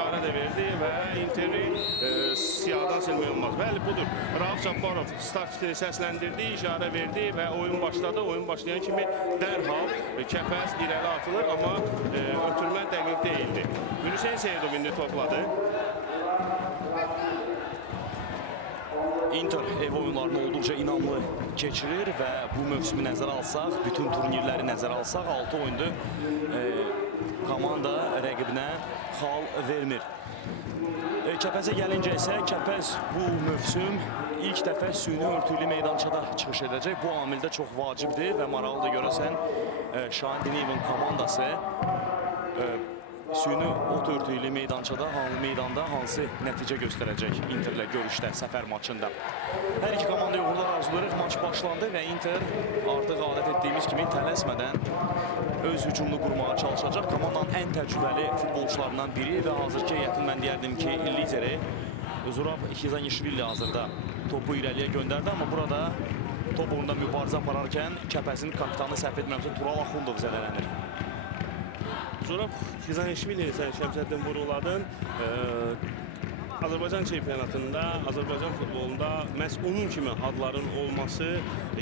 işarə də verdi və Interi siyahıdan silmək olmaz. Bəli, budur. Rauf Cabbarov start fitini səsləndirdi, işarə verdi və oyun başladı. Oyun başlayan kimi dərhal Kəpəz irəli atılır, amma ötürmə dəqiq deyildi. Hüseyn Seyidov indi topladı. Inter ev oyunlarını olduqca inamlı keçirir və bu mövsümü nəzərə alsaq, bütün turnirləri nəzərə alsaq, 6 oyunda komanda rəqibinə xal vermir. Kəpəzə gəlincə isə Kəpəz bu mövsüm ilk dəfə süni örtülü meydançada çıxış edəcək. Bu amildə çox vacibdir və maraqlıdır görəsən Şahin Diniyevin komandası süni ot örtülü meydançada, meydanda hansı nəticə göstərəcək Interlə görüşdə, səfər maçında. Hər iki komanda uğurlar arzulayırıq. Maç başlandı və Inter artıq adət etdiyimiz kimi tələsmədən öz hücumunu qurmağa çalışacaq. Komandanın ən təcrübəli futbolçularından biri və hazırki heyətin mən deyərdim ki, lideri Zurab Xizanishvili hazırda topu irəliyə göndərdi, amma burada top uğrunda mübarizə apararkən Kəpəzin kapitanı səhv etmirəmsə Tural Axundov zədələnir. Zurab Xizanishvili sən Şəmsəddin vuruladın. Azərbaycan çempionatında, Azərbaycan futbolunda məhz onun kimi adların olması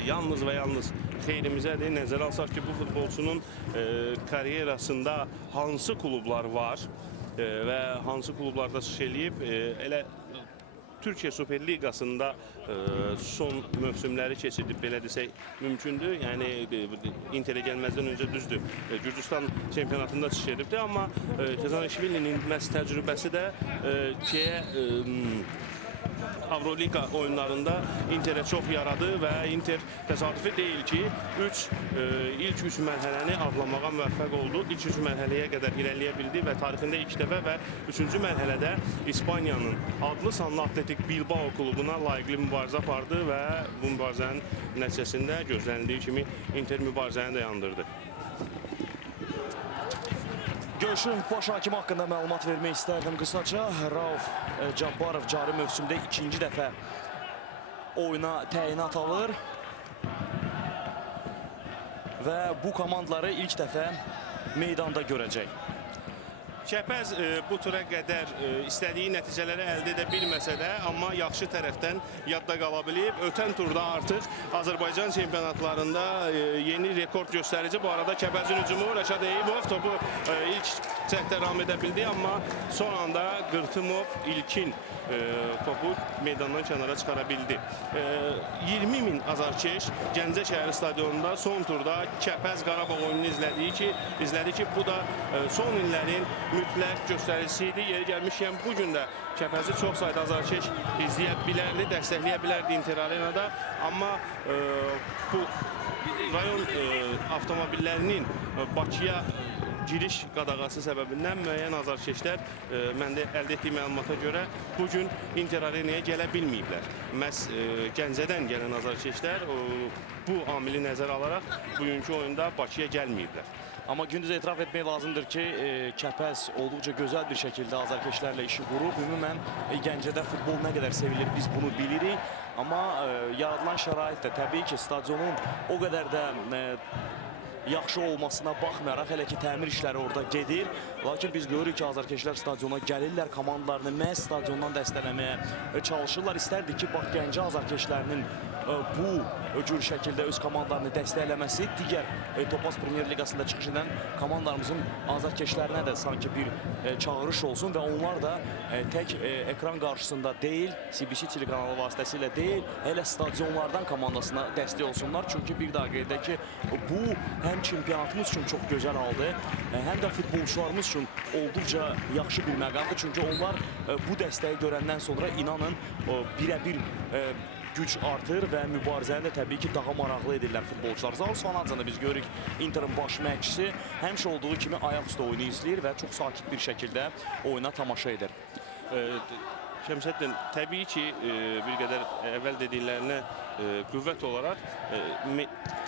yalnız və yalnız xeyrimizədir. Nəzərə alsaq ki, bu futbolçunun karyerasında hansı klublar var və hansı klublarda çıxış eləyib, elə Türkiyə Super Liqasında son mövsümləri keçirdib, belə desək mümkündür. Yəni, Interə gəlməzdən öncə düzdür, Gürcüstan çempionatında çıxış edibdir. Amma Xizanishvilinin məhz təcrübəsi də Avroliqa oyunlarında Interə çox yaradı və Inter təsadüfi deyil ki, ilk 3 mərhələni adlamağa müvəffəq oldu. İlk 3 mərhələyə qədər irəliyə bildi və tarixində ilk dəfə və 3-cü mərhələdə İspaniyanın adlı sanlı Atletik Bilbao klubuna layiqli mübarizə apardı və bu mübarizənin nəticəsində gözlənildiyi kimi Inter mübarizəni də yandırdı. Görüşün baş hakimi haqqında məlumat vermək istərdim qısaca. Rauf Cabbarov cari mövsümdə ikinci dəfə oyuna təyinat alır və bu komandaları ilk dəfə meydanda görəcək. Kəpəz bu tura qədər istədiyi nəticələri əldə edə bilməsə də, amma yaxşı tərəfdən yadda qala bilib. Ötən turda artıq Azərbaycan çempionatlarında yeni rekord göstərici. Bu arada Kəpəzin hücumu Rəşad Eyübov topu ilk cəhdə ram edə bildi, amma son anda Qırtımov ilkin topu meydandan kənara çıxara bildi. 20.000 azarkeş Gəncə şəhəri stadionunda son turda Kəpəz Qarabağ oyununu izlədi ki, bu da son illərin mütləq göstəricisi idi. Yeri gəlmişkən bugün də Kəpəzi çox sayda azarkeş izləyə bilərdi, dəstəkləyə bilərdi Inter Arenada. Amma bu rayon avtomobillərinin Bakıya giriş qadağası səbəbindən müəyyən azarkeşlər məndə əldə etdiyim məlumata görə bugün Inter Arenaya gələ bilməyiblər. Məhz Gəncədən gələn azarkeşlər bu amili nəzərə alaraq bugünkü oyunda Bakıya gəlməyiblər. Amma gündüz etiraf etmək lazımdır ki, Kəpəz olduqca gözəl bir şəkildə azarkeşlərlə işi qurub. Ümumən Gəncədə futbol nə qədər sevilir biz bunu bilirik. Amma yaradılan şərait də təbii ki, stadionun o qədər də yaxşı olmasına baxmayaraq, hələ ki təmir işləri orada gedir. Lakin biz görürük ki, azarkeşlər stadiona gəlirlər, komandalarını məhz stadiondan dəstələməyə çalışırlar. İstərdik ki, bax, Gəncə azarkeşlərinin bu cür şəkildə öz komandalarını dəstəkləməsi digər Topaz Premyer Liqasında çıxış edən komandalarımızın azarkeşlərinə də sanki bir çağırış olsun və onlar da tək ekran qarşısında deyil, CBC telekanalı vasitəsilə deyil, elə stadionlardan komandasına dəstək olsunlar. Çünki bir daha qeyd edək ki, bu həm çempionatımız üçün çox gözəl haldır, həm də futbolçularımız üçün olduqca yaxşı bir məqamdır. Çünki onlar bu dəstəyi görəndən sonra inanın birə-bir güc artır və mübarizəni də təbii ki, daha maraqlı edirlər futbolçular. Zaur Svanadzanı biz görürük Interin baş məşqçisi həmişə olduğu kimi ayaq üstə oyunu izləyir və çox sakit bir şəkildə oyuna tamaşa edir. Şəmsəddin, təbii ki, bir qədər əvvəl dediklərinə qüvvət olaraq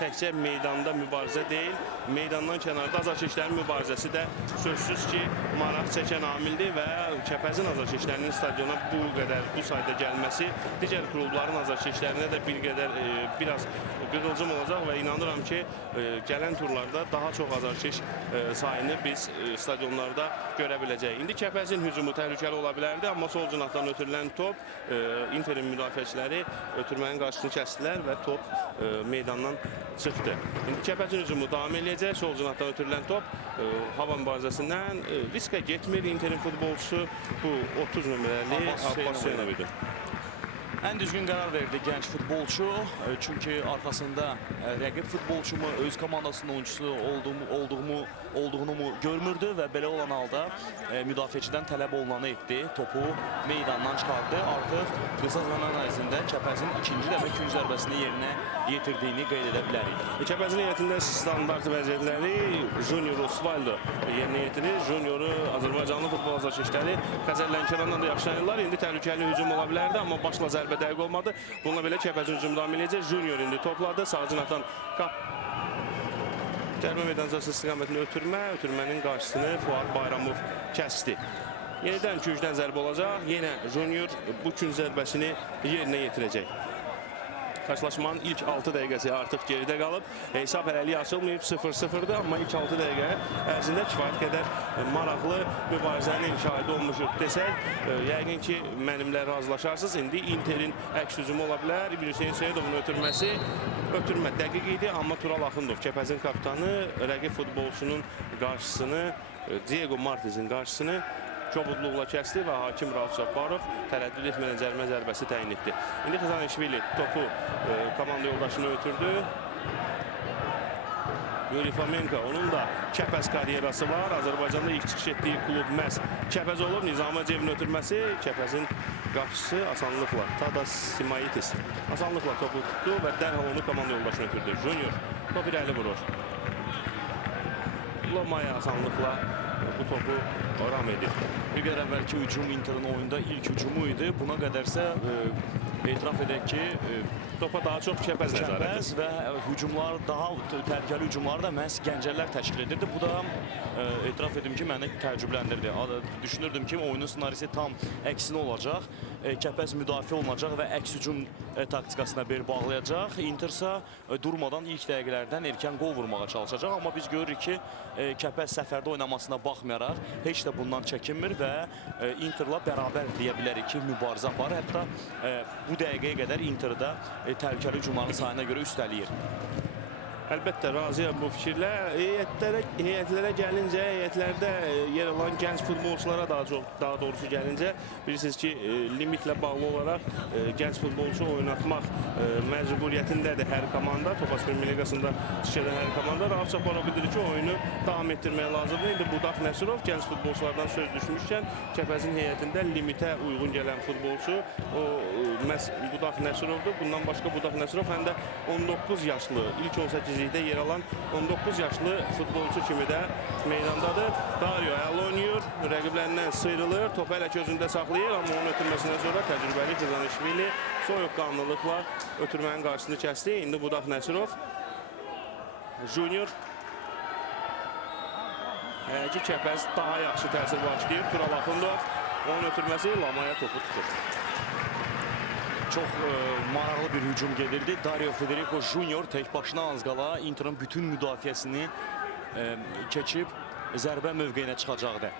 təkcə meydanda mübarizə deyil, meydandan kənarda azarkeşlərin mübarizəsi də sözsüz ki, maraq çəkən amildir və Kəpəzin azarkeşlərinin stadiona bu qədər, bu sayda gəlməsi digər klubların azarkeşlərinə də bir qədər, biraz qığılcım olacaq və inanıram ki, gələn turlarda daha çox azarkeş sayını biz stadionlarda görə biləcəyik. İndi Kəpəzin hücumu təhlükəli ola bilərdi, amma sol cinahdan ötürülən top, Interin müdafiəçiləri ötürmənin qarşısını kəsdilər və top meydandan çıxdı. İndi Kəpəzin hücumu davam edəcək, sol cinahdan ötürülən top hava mübarizəsindən riskə getmir. Interin futbolçusu bu 30 nömrəli Abbas Hüseynov idi. Ən düzgün qərar verdi gənc futbolçu. Çünki arxasında rəqib futbolçumu, öz komandasının oyuncusu olduğunu mu görmürdü və belə olan halda müdafiəçidən tələb olunanı etdi. Topu meydandan çıxardı. Artıq qısa zaman ərzində Kəpəzin ikinci dəmə kül zərbəsini yerinə yetirdiyini qeyd edə bilərik. Kəpəzin heyətində standart vəziyyətləri Junior Osvaldo yerinə yetirir. Junioru Azərbaycanlı futbol azarkeşləri Xəzər Lənkəranla da yaxşılayırlar. İndi təhlükəli hücum ola bilərdi, amma başla zərbə dəqiq olmadı. Bununla belə Kəpəzin hücumu davam edəcək. Junior indi topladı. Sağ cinahdan cərimə meydançası istiqamətini ötürmənin qarşısını Fuad Bayramov kəsdi. Yenidən küncdən zərbə olacaq. Yenə Junior bu künc zərbəsini yerinə yetirəcək. Karşılaşmanın ilk 6 dəqiqəsi artıq geridə qalıb. Hesab hələlik açılmayıb, 0-0'dır, amma ilk 6 dəqiqə ərzində kifayət qədər maraqlı mübarizənin şahidi olmuşuq desək, yəqin ki, mənimlə razılaşarsınız. İndi Interin əks hücumu ola bilər. Hüseyn Seyidovun ötürmə dəqiq idi, amma Tural Axundov, Kəpəzin kapitanı, rəqib futbolçunun qarşısını, Diego Martizin qarşısını kobudluqla kəsdi və hakim Rauf Cabbarov tərəddüd etmədən cərimə zərbəsi təyin etdi. İndi Xızanişvili topu komanda yoldaşına ötürdü. Yuri Fomenko, onun da Kəpəz karyerası var. Azərbaycanda ilk çıxış etdiyi klub məhz Kəpəz olub. Nizami Hacıyevin ötürməsi Kəpəzin qapıçısı asanlıqla, Tadas Simaitis asanlıqla topu tutdu və dərhal onu komanda yoldaşına ötürdü. Junior top irəli vurur. Lomaya asanlıqla bu topu ram edir. Bir qədər əvvəlki hücum Interin oyunda ilk hücumu idi. Buna qədərsə etiraf edək ki, topa daha çox Kəpəz nəzarət və hücumlar, daha təhlükəli hücumları da məhz Gəncələr təşkil edirdi. Bu da etiraf edim ki, məni təəccübləndirdi. Düşünürdüm ki, oyunun ssenarisi tam əksinə olacaq. Kəpəz müdafiə olunacaq və əks hücum taktikasına bel bağlayacaq. Intersə durmadan ilk dəqiqələrdən erkən qol vurmağa çalışacaq. Amma biz görürük ki, Kəpəz səfərdə oynamasına baxmayaraq heç də bundan çəkinmir və Interlə bərabər deyə bilərik ki, mübarizə aparır. Hətta bu dəqiqəyə qədər Interdə təhlükəli hücumların sayına görə üstəliyir. Əlbəttə, razıyam bu fikirlə. Heyətlərə gəlincə, heyətlərdə yer alan gənc futbolçulara daha doğrusu gəlincə, bilirsiniz ki, limitlə bağlı olaraq gənc futbolçu oynatmaq məcburiyyətindədir hər komanda. Topas Premier Liqasında çıxış edən hər komanda. Rauf Cabbarov bildirir ki, oyunu davam etdirməyə lazımdır. İndi Budaq Nəsirov gənc futbolçulardan söz düşmüşkən, Kəpəzin heyətində limitə uyğun gələn futbolçu o məhz Budaq Nəsirovdur. Bundan başqa Budaq Nəsirov həm də 19 yaşlı, ilk 18-likdə yer alan 19 yaşlı futbolçu kimi də meydandadır. Dario əl oynayır, rəqiblərindən sıyrılır, topu hələ ki özündə saxlayır, amma onun ötürməsindən sonra təcrübəli Xızanişvili soyuqqanlılıqla ötürmənin qarşısını kəsdi. İndi Budaq Nəsirov, Junior. Hələ ki Kəpəz daha yaxşı təsir başlayır. Tural Axundov, onun ötürməsi Lamaya topu tutur. Çox maraqlı bir hücum gedirdi. Dario Federico Junior tək başına az qala Interin bütün müdafiəsini keçib zərbə mövqeyinə çıxacaqdı.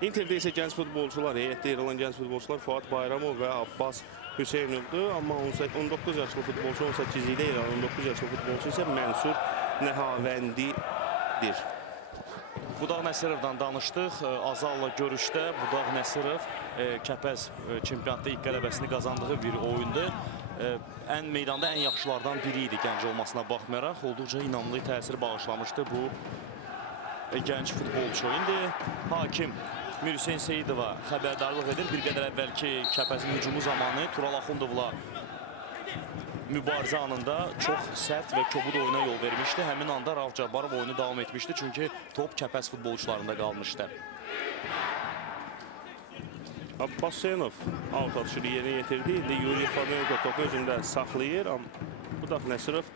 Interdə isə gənc futbolçular, heyətdə yer alan gənc futbolçular Fuad Bayramov və Abbas Hüseynovdur. Amma 19 yaşlı futbolçu, 18-likdə yer alan 19 yaşlı futbolçu isə Mənsur Nəhavəndidir. Budaq Nəsirovdan danışdıq. Azal'la görüşdə Budaq Nəsirov Kəpəz çempionatda ilk qələbəsini qazandığı bir oyundur. Meydanda ən yaxşılardan biri idi gənc olmasına baxmayaraq. Olduqca inanlı təsir bağışlamışdı bu gənc futbolçu. İndi hakim Hüseyn Seyidova xəbərdarlıq edir. Bir qədər əvvəlki Kəpəzin hücumu zamanı Tural Axundovla mübarizə anında çox sərt və kobud oyuna yol vermişdi. Həmin anda Rauf Cabbarov oyunu davam etmişdi. Çünki top Kəpəz futbolçularında qalmışdı. Abbas Hüseynov out atışı yerinə yetirdi. İndi Yuri Fomenko topu özündə saxlayır. Budaq Nəsirov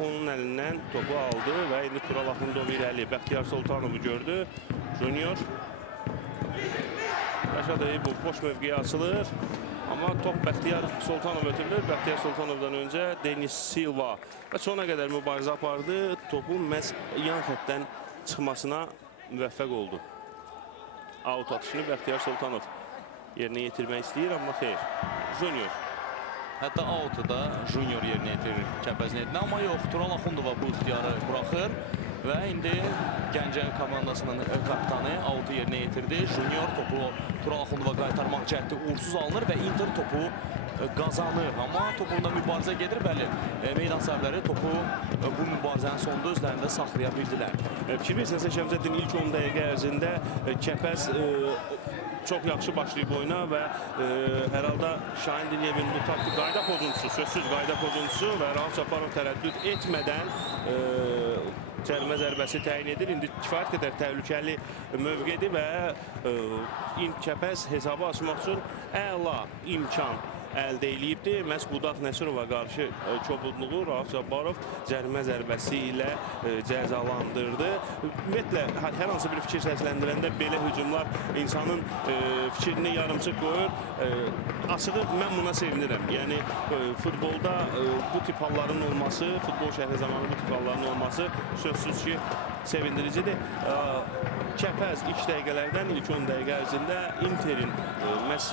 onun əlindən topu aldı və indi Tural Axundov irəli Bəxtiyar Sultanovu gördü. Junior. Rəşad Eyübov boş mövqeyə açılır. Amma top Bəxtiyar Sultanov ötürülür. Bəxtiyar Sultanovdan öncə Denis Silva və sona qədər mübarizə apardı. Topun məhz yan xəttdən çıxmasına müvəffəq oldu. Out atışını Bəxtiyar Sultanov yerinə yetirmək istəyir, amma xeyr. Junior. Hətta out'u da Junior yerinə yetirir Kəpəzin etinə, amma yox, Tural Axundova bu ixtiyarı buraxır və indi Gəncə komandasının kapitanı out'u yerinə yetirdi. Junior topu Tural Axundova qaytarmaq cəhdi uğursuz alınır və Inter topu qazanır. Amma topunda mübarizə gedir, bəli, meydan sahibləri topu bu mübarizənin sonunda özlərində saxlaya bildilər. Fikir versənsə Şəmsəddin ilk 10 dəqiqə ərzində Kəpəz çox yaxşı başlayıb oyuna və hər halda Şahin Diniyevin bu taktik qayda pozuntusu, sözsüz qayda pozuntusu və Rauf Cafarov tərəddüd etmədən cərimə zərbəsi təyin edir. İndi kifayət qədər təhlükəli mövqedir və Kəpəz hesabı açmaq üçün əla imkan əldə eləyibdir. Məhz Budaq Nəsirova qarşı çobudluğu Rauf Cabbarov cərimə zərbəsi ilə cəzalandırdı. Ümumiyyətlə, hər hansı bir fikir səsləndirəndə belə hücumlar insanın fikrini yarımçıq qoyur. Açığı mən buna sevinirəm. Yəni, futbolda bu tip halların olması, futbol şəhri zamanı bu tip halların olması sözsüz ki, sevindiricidir. Kəpəz ilk dəqiqələrdən, ilk 10 dəqiqə ərzində Interin məhz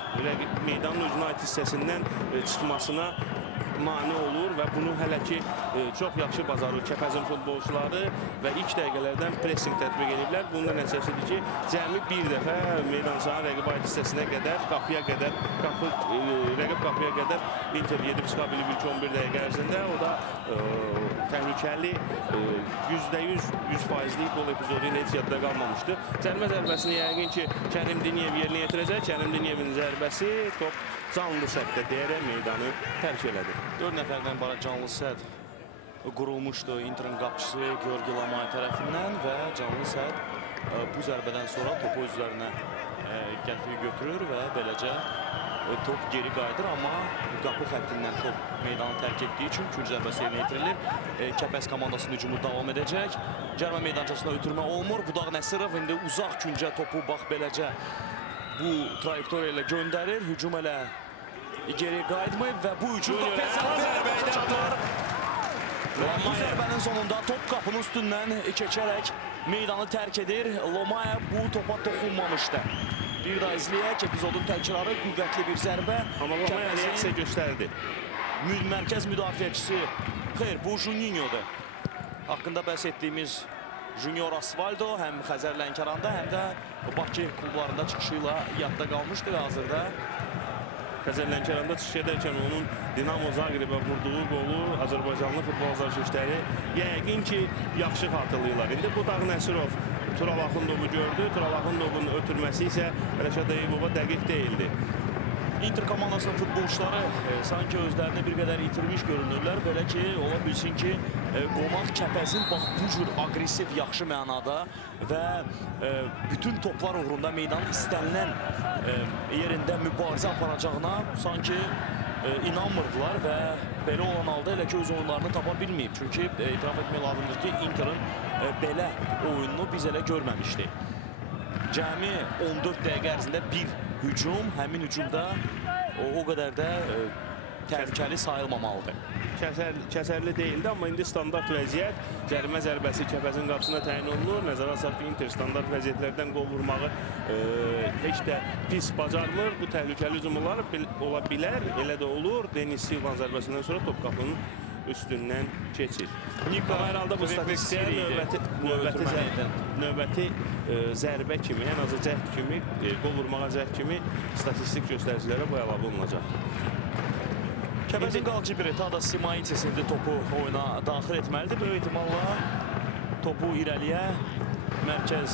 meydanın özünə ait hissəsindən çıxmasına mane olur və bunu hələ ki çox yaxşı bacarır Kəpəzin futbolçuları və ilk dəqiqələrdən pressing tətbiq ediblər. Bunun da nəticəsidir ki, cəmi bir dəfə meydan sahanın rəqib ait hissəsinə qədər, rəqib qapıya qədər Inter gedib çıxa bilib ilk 11 dəqiqə ərzində. O da təhlükəli %100, 100%lik gol epizodu ilə heç yadda qalmamışdı. Cərimə zərbəsini yəqin ki, Kərim Diniyev yerinə yetirəcək. Kərim Diniyevin zərbəsi top canlı səddə deyərək meydanı tərk elədi. 4 nəfərdən ibarət canlı sədd qurulmuşdu Interin qapıçısı Georgi Lamay tərəfindən və canlı sədd bu zərbədən sonra topu özlərinə gətirib götürür və beləcə top geri qayıdır, amma qapı xəttindən top meydanı tərk etdiyi üçün ikinci zərbəsi yerinə yetirilir. Kəpəz komandasının hücumu davam edəcək. Cərimə meydançasına ötürmə olmur. Budaq Nəsirov indi uzaq küncə topu bax beləcə bu trayektoriya ilə göndərir. Hücum elə geri qayıtmayıb və bu hücumda pes çatır. Bu zərbənin sonunda top qapının üstündən keçərək meydanı tərk edir. Lomaya bu topa toxunmamışdı. Bir daha izləyək, epizodun təkrarı, qüvvətli bir zərbə. Amma Lomaya reaksiya göstərdi. Mərkəz müdafiəçisi, xeyr, bu Juninho'dur. Haqqında bəhs etdiyimiz Junior Asvaldo həm Xəzər Lənkəranda, həm də Bakı klublarında çıxışı ilə yadda qalmışdı və hazırda Xəzər Lənkəranda çıxış edərkən onun Dinamo Zagrebə vurduğu qolu Azərbaycanlı futbol azarkeşləri yəqin ki, yaxşı xatırlayırlar. İndi Budaq Nəsirov Tural Axundovu gördü. Tural Axundovun ötürməsi isə Rəşad Eyübova dəqiq deyildi. Inter komandasının futbolçuları sanki özlərini bir qədər itirmiş görünürlər. Belə ki, ola bilsin ki, qonaq Kəpəzin bax bu cür aqressiv, yaxşı mənada və bütün toplar uğrunda meydanın istənilən yerində mübarizə aparacağına sanki inanmırdılar və belə olan halda elə ki, öz oyunlarını tapa bilməyib. Çünki itiraf etmək lazımdır ki, Interin belə oyununu biz elə görməmişdik. Cəmi 14 dəqiqə ərzində bir hücum, həmin hücumda o qədər də təhlükəli sayılmamalıdır. Kəsərli deyildi, amma indi standart vəziyyət cərimə zərbəsi Kəpəzin qapısına təyin olunur. Nəzərə alsaq ki, Inter standart vəziyyətlərdən qol vurmağı heç də pis bacarmır. Bu təhlükəli hücum ola bilər, elə də olur. Denis Silvan zərbəsindən sonra top qapının üstündən keçir. Amma hər halda bu statistikaya növbəti zərbə kimi, ən azı cəhd kimi, qol vurmağa cəhd kimi statistik göstəricilərə bu əlavə olunacaq. Kəpəzin qalcibiri Tadas Simaitis indi topu oyuna daxil etməlidir. Böyük ehtimalla topu irəliyə mərkəz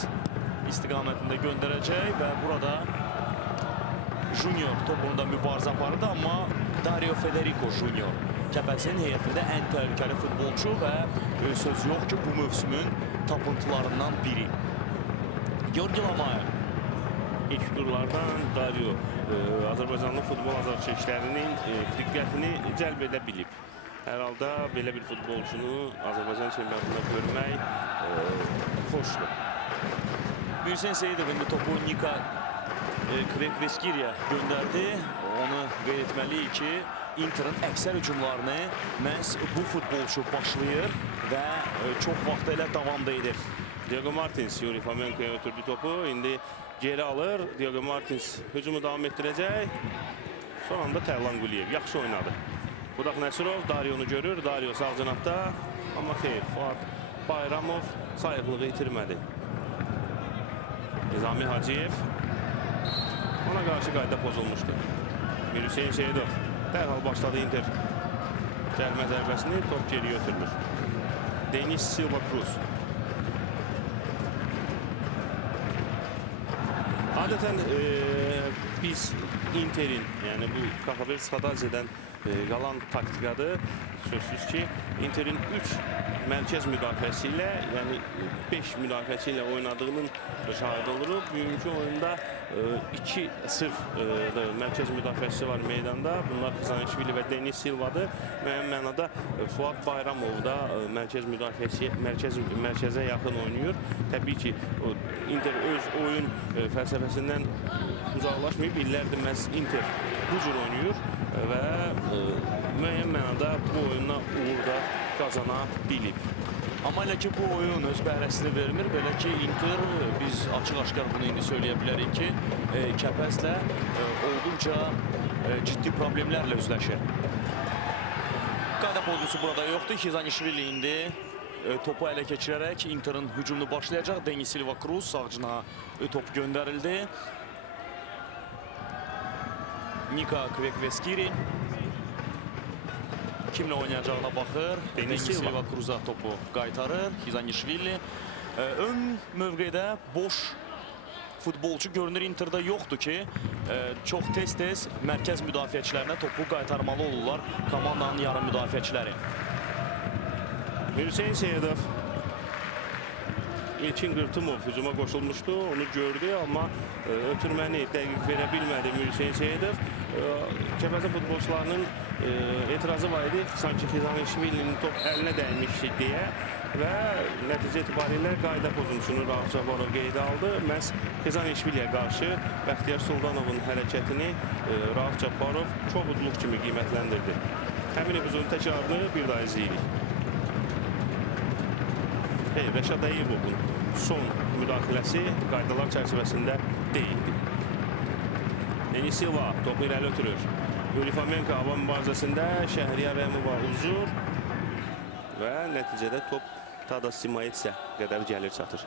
istiqamətində göndərəcək və burada Junior topunda mübarizə apardı, amma Dario Federico Junior Kəpəzin heyətində ən təhlükəli futbolçu və söz yox ki, bu mövsümün tapıntılarından biri. Georgi Lamay İlk turlardan Dario Azərbaycanlı futbol azarkeşlərinin diqqətini cəlb edə bilib. Hər halda belə bir futbolçunu Azərbaycan çempionatında görmək xoşdur. Hüseyin Seyidov indi topu Nika Kvekveskiriyə göndərdi. Onu qeyd etməliyik ki, Inter'in əksər hücumlarını məhz bu futbolçu başlayır və çox vaxt elə davamda edir. Diego Martins Yuri Fomenko'ya ötürdü topu. İndi geri alır. Diego Martins hücumu davam etdirəcək. Son anda Tərlan Quliyev yaxşı oynadı. Budaq Nəsirov Darion'u görür. Dario sağ cinahda. Amma xeyr, Fuad Bayramov sayıqlığı itirmədi. Nizami Hacıyev. Ona qarşı qayda pozulmuşdu. Mir Hüseyin Seyidov dərhal başladı Inter. Cəlmə zərbəsini top geriyə ötürülür. Denis Silva Cruz. Adətən biz Inter'in, yəni bu KFB Skadaziyədən qalan taktikadır. Sözsüz ki, Inter'in 3 mərkəz müdafiəsi ilə, yəni 5 müdafiəçi ilə oynadığının şahid oluruq. Bugünkü oyunda 2 sırf mərkəz müdafiəçisi var meydanda. Bunlar Xizanişvili və Denis Silva'dır. Müəyyən mənada Fuad Bayramov da mərkəzə yaxın oynayır. Təbii ki, Inter öz oyun fəlsəfəsindən uzaqlaşmayıb. İllərdir məhz Inter bu cür oynayır və müəyyən mənada bu oyuna uğur da qazana bilib. Amma elə ki, bu oyun öz bəhrəsini vermir. Belə ki, Inter, biz açıq-aşkar bunu indi söyləyə bilərik ki, Kəpəzlə olduqca ciddi problemlərlə üzləşir. Qayda pozuntusu burada yoxdur. Xizanişvili indi topu ələ keçirərək Inter'in hücumunu başlayacaq. Denis Silva Cruz sağ cinaha top göndərildi. Nika Kvekveskiri kimlə oynayacağına baxır. Denis Silva Cruz'a topu qaytarır. Xizanişvili. Ön mövqedə boş futbolçu görünür Inter'da yoxdur ki, çox tez-tez mərkəz müdafiəçilərinə topu qaytarmalı olurlar komandanın yarım müdafiəçiləri. Mir Hüseyin Seyidov. İlkin Qırtımov hücuma qoşulmuşdu, onu gördü, amma ötürməni dəqiq verə bilmədi Mir Hüseyin Seyidov. Kəpəzin futbolçularının etirazı var idi, sanki Xizanişvilinin top əlinə dəymişdi deyə və nəticə etibarilə qayda pozuntusunu Rauf Cabarov qeydə aldı. Məhz Xizanişviliyə qarşı Bəxtiyar Sultanovun hərəkətini Rauf Cabarov çox udluq kimi qiymətləndirdi. Həmin epizodun təkrarını bir daha izləyirik. Rəşad Əyyubovun son müdaxiləsi qaydalar çərçivəsində deyildi. Denis Silva topu irəli ötürür. Yuri Fomenko hava mübarizəsində Şəhriyə Rəmova uzur və nəticədə top Tadas Simaitsə qədər gəlir çatır.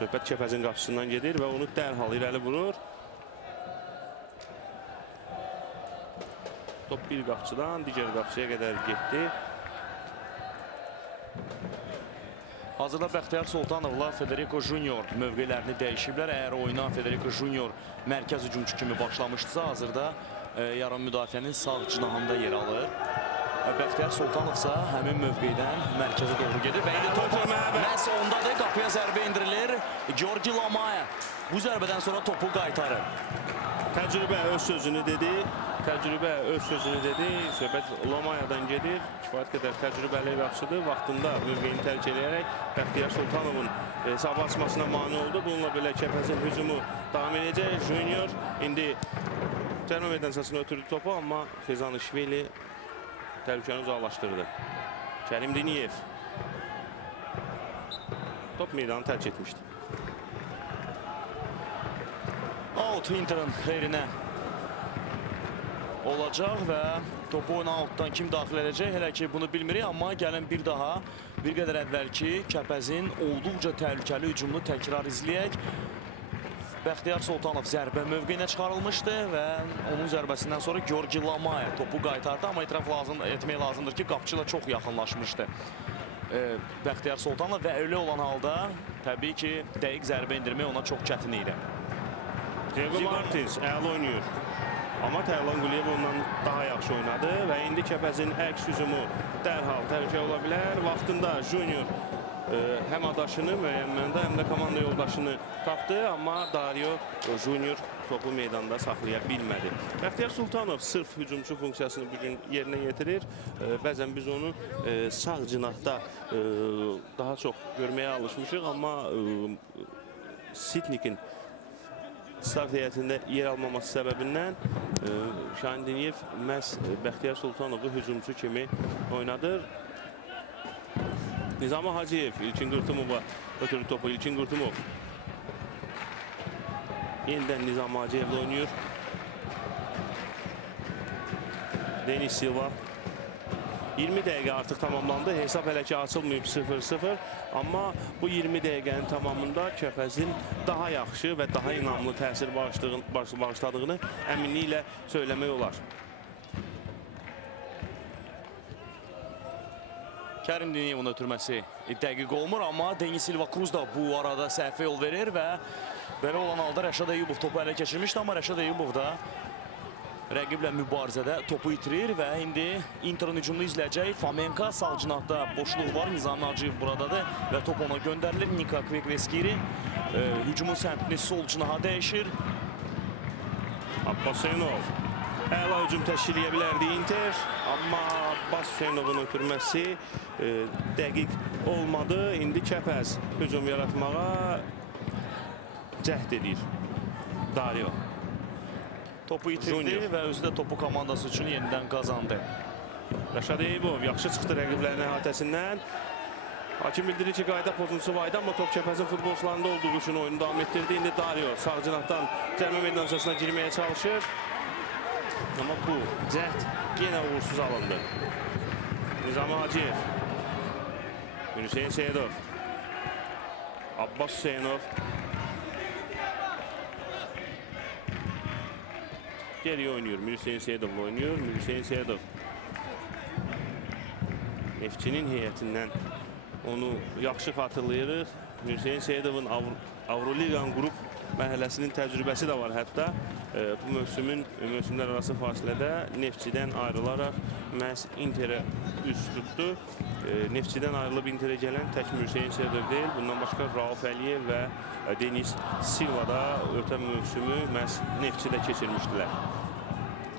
Söhbət Kəpəzin qapısından gedir və onu dərhal irəli vurur. Top bir qapçıdan digər qapçıya qədər getdi. Hazırda Bəxtiyar Sultanovla Federico Junior mövqelərini dəyişiblər. Əgər oyuna Federico Junior mərkəz hücumçu kimi başlamışdısa, hazırda yarım müdafiənin sağ cinahında yer alır. Bəxtiyar Sultanovsa həmin mövqedən mərkəzə doğru gedir və indi topu məhz ondadır. Qapıya zərbə indirilir. Georgi Lamaya bu zərbədən sonra topu qaytarır. Təcrübə öz sözünü dedi. Söhbət Lamayadan gedir. Kifayət qədər təcrübəli qapçıdır. Vaxtında mövqeyini tərk edərək Bəxtiyar Sultanovun hesabı açmasına mane oldu. Bununla belə Kəpəzin hücumu davam edəcək. Junior indi cəlmə meydançasına ötürdü topu, amma Xizanişvili təhlükəni uzaqlaşdırdı. Kərim Diniyev top meydanı tərk etmişdi. Out Inter'in xeyrinə olacaq və topu oyuna outdan kim daxil edəcək, hələ ki bunu bilmirik, amma gəlin bir daha bir qədər əvvəlki Kəpəzin olduqca təhlükəli hücumunu təkrar izləyək. Bəxtiyar Sultanov zərbə mövqeyinə çıxarılmışdı və onun zərbəsindən sonra Georgi Lamaya topu qaytardı, amma etiraf etmək lazımdır ki, qapçı da çox yaxınlaşmışdı Bəxtiyar Sultanov və öyle olan halda təbii ki, dəqiq zərbə indirmək ona çox çətin idi. Diego Martins əla oynayır. Amma Tərlan Quliyev ondan daha yaxşı oynadı və indi Kəpəzin əks hücumu dərhal təhlükə ola bilər. Vaxtında Junior həm adaşını müəyyən mənada, həm də komanda yoldaşını tapdı, amma Dario Junior topu meydanda saxlaya bilmədi. Bəxtiyar Sultanov sırf hücumçu funksiyasını bugün yerinə yetirir. Bəzən biz onu sağ cinahda daha çox görməyə alışmışıq, amma Sitnikin start heyətində yer almaması səbəbindən Şahin Diniyev məhz Bəxtiyar Sultanovu hücumçu kimi oynadır. Nizami Hacıyev İlkin Qırtımova ötürü topu. İlkin Qırtımov yeniden Nizami Hacıyev'le oynuyor. Denis Silva. 20 dəqiqə artıq tamamlandı. Hesab hələ ki açılmayıb 0-0. Amma bu 20 dəqiqənin tamamında Kəpəzin daha yaxşı və daha inamlı təsir bağışladığını əminliklə söyləmək olar. Kərim Diniyevin ötürməsi dəqiq olmur, amma Denis Silva Cruz da bu arada səhvə yol verir və belə olan halda Rəşad Eyyubov topu ələ keçirmişdi, amma Rəşad Eyyubov da rəqiblə mübarizədə topu itirir və indi Interin hücumunu izləyəcək. Fomenka sağ cinahda boşluq var. Nizami Hacıyev buradadır və top ona göndərilir. Nika Kvekveskiri hücumun səmtini sol cinaha dəyişir. Abbas Hüseynov əla hücum təşkil edə bilərdi Inter, amma Abbas Hüseynovun ötürməsi dəqiq olmadı. İndi Kəpəz hücum yaratmağa cəhd edir. Dario Topu itirdi və özü də topu komandası üçün yenidən qazandı. Rəşad Eyyubov yaxşı çıxdı rəqiblərin əhatəsindən. Hakim bildirir ki, qayda pozuntusu var idi, amma top Kəpəzin futbolçularında olduğu üçün oyunu davam etdirdi. İndi Dario sağ cinahdan cərimə meydançasına girməyə çalışır. Amma bu cəhd yenə uğursuz alındı. Nizami Hacıyev, Hüseyin Seyidov, Abbas Hüseynov. Geriye oynuyor. Hüseyin Seyidov'la oynuyor. Hüseyin Seyidov Neftçinin heyətindən onu yaxşı xatırlayırıq. Hüseyin Seyidov'un Avroliqanın qrup mərhələsinin təcrübəsi də var hətta. Bu mövsümlər arası fasilədə Neftçidən ayrılaraq məhz Interə üst tutdu. Neftçidən ayrılıb Interə gələn tək Hüseyin Seyidov deyil. Bundan başqa Rauf Əliyev və Denis Silva da ötən mövsümü məhz Neftçidə keçirmişdilər.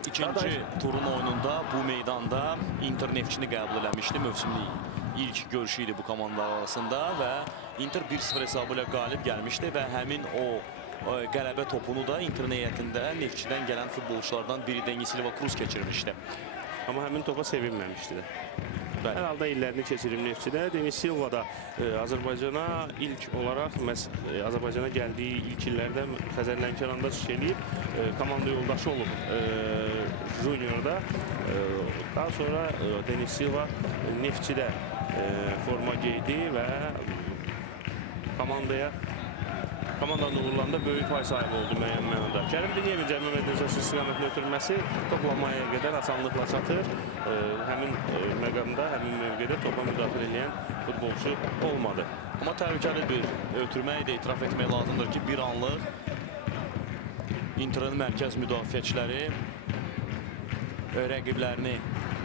İkinci turun oyununda bu meydanda Inter Neftçini qəbul eləmişdi. Mövsümün ilk görüşü idi bu komandalar arasında və Inter 1-0 hesabı ilə qalib gəlmişdi və həmin o qələbə topunu da Interin heyətində Neftçidən gələn futbolçulardan biri Denis Silva Cruz keçirmişdi. Amma həmin topa sevinməmişdi də. Hər halda illərini keçirib Neftçidə. Denis Silva da Azərbaycana ilk olaraq Azərbaycana gəldiyi ilk illərdə Xəzər Lənkəranda çıxış eləyib. Komanda yoldaşı olub Juniorda. Daha sonra Denis Silva Neftçidə forma geydi və komandanın uğurlarında böyük pay sahibi oldu müəyyən mənada. Kərim Diniyevin cərimə meydançası istiqamətini ötürməsi toplamaya qədər asanlıqla çatır. Həmin məqamda, həmin mövqedə topa müdaxilə edən futbolçu olmadı. Amma təhlükəli bir ötürməyi də etiraf etmək lazımdır ki, bir anlıq Interin mərkəz müdafiəçiləri rəqiblərini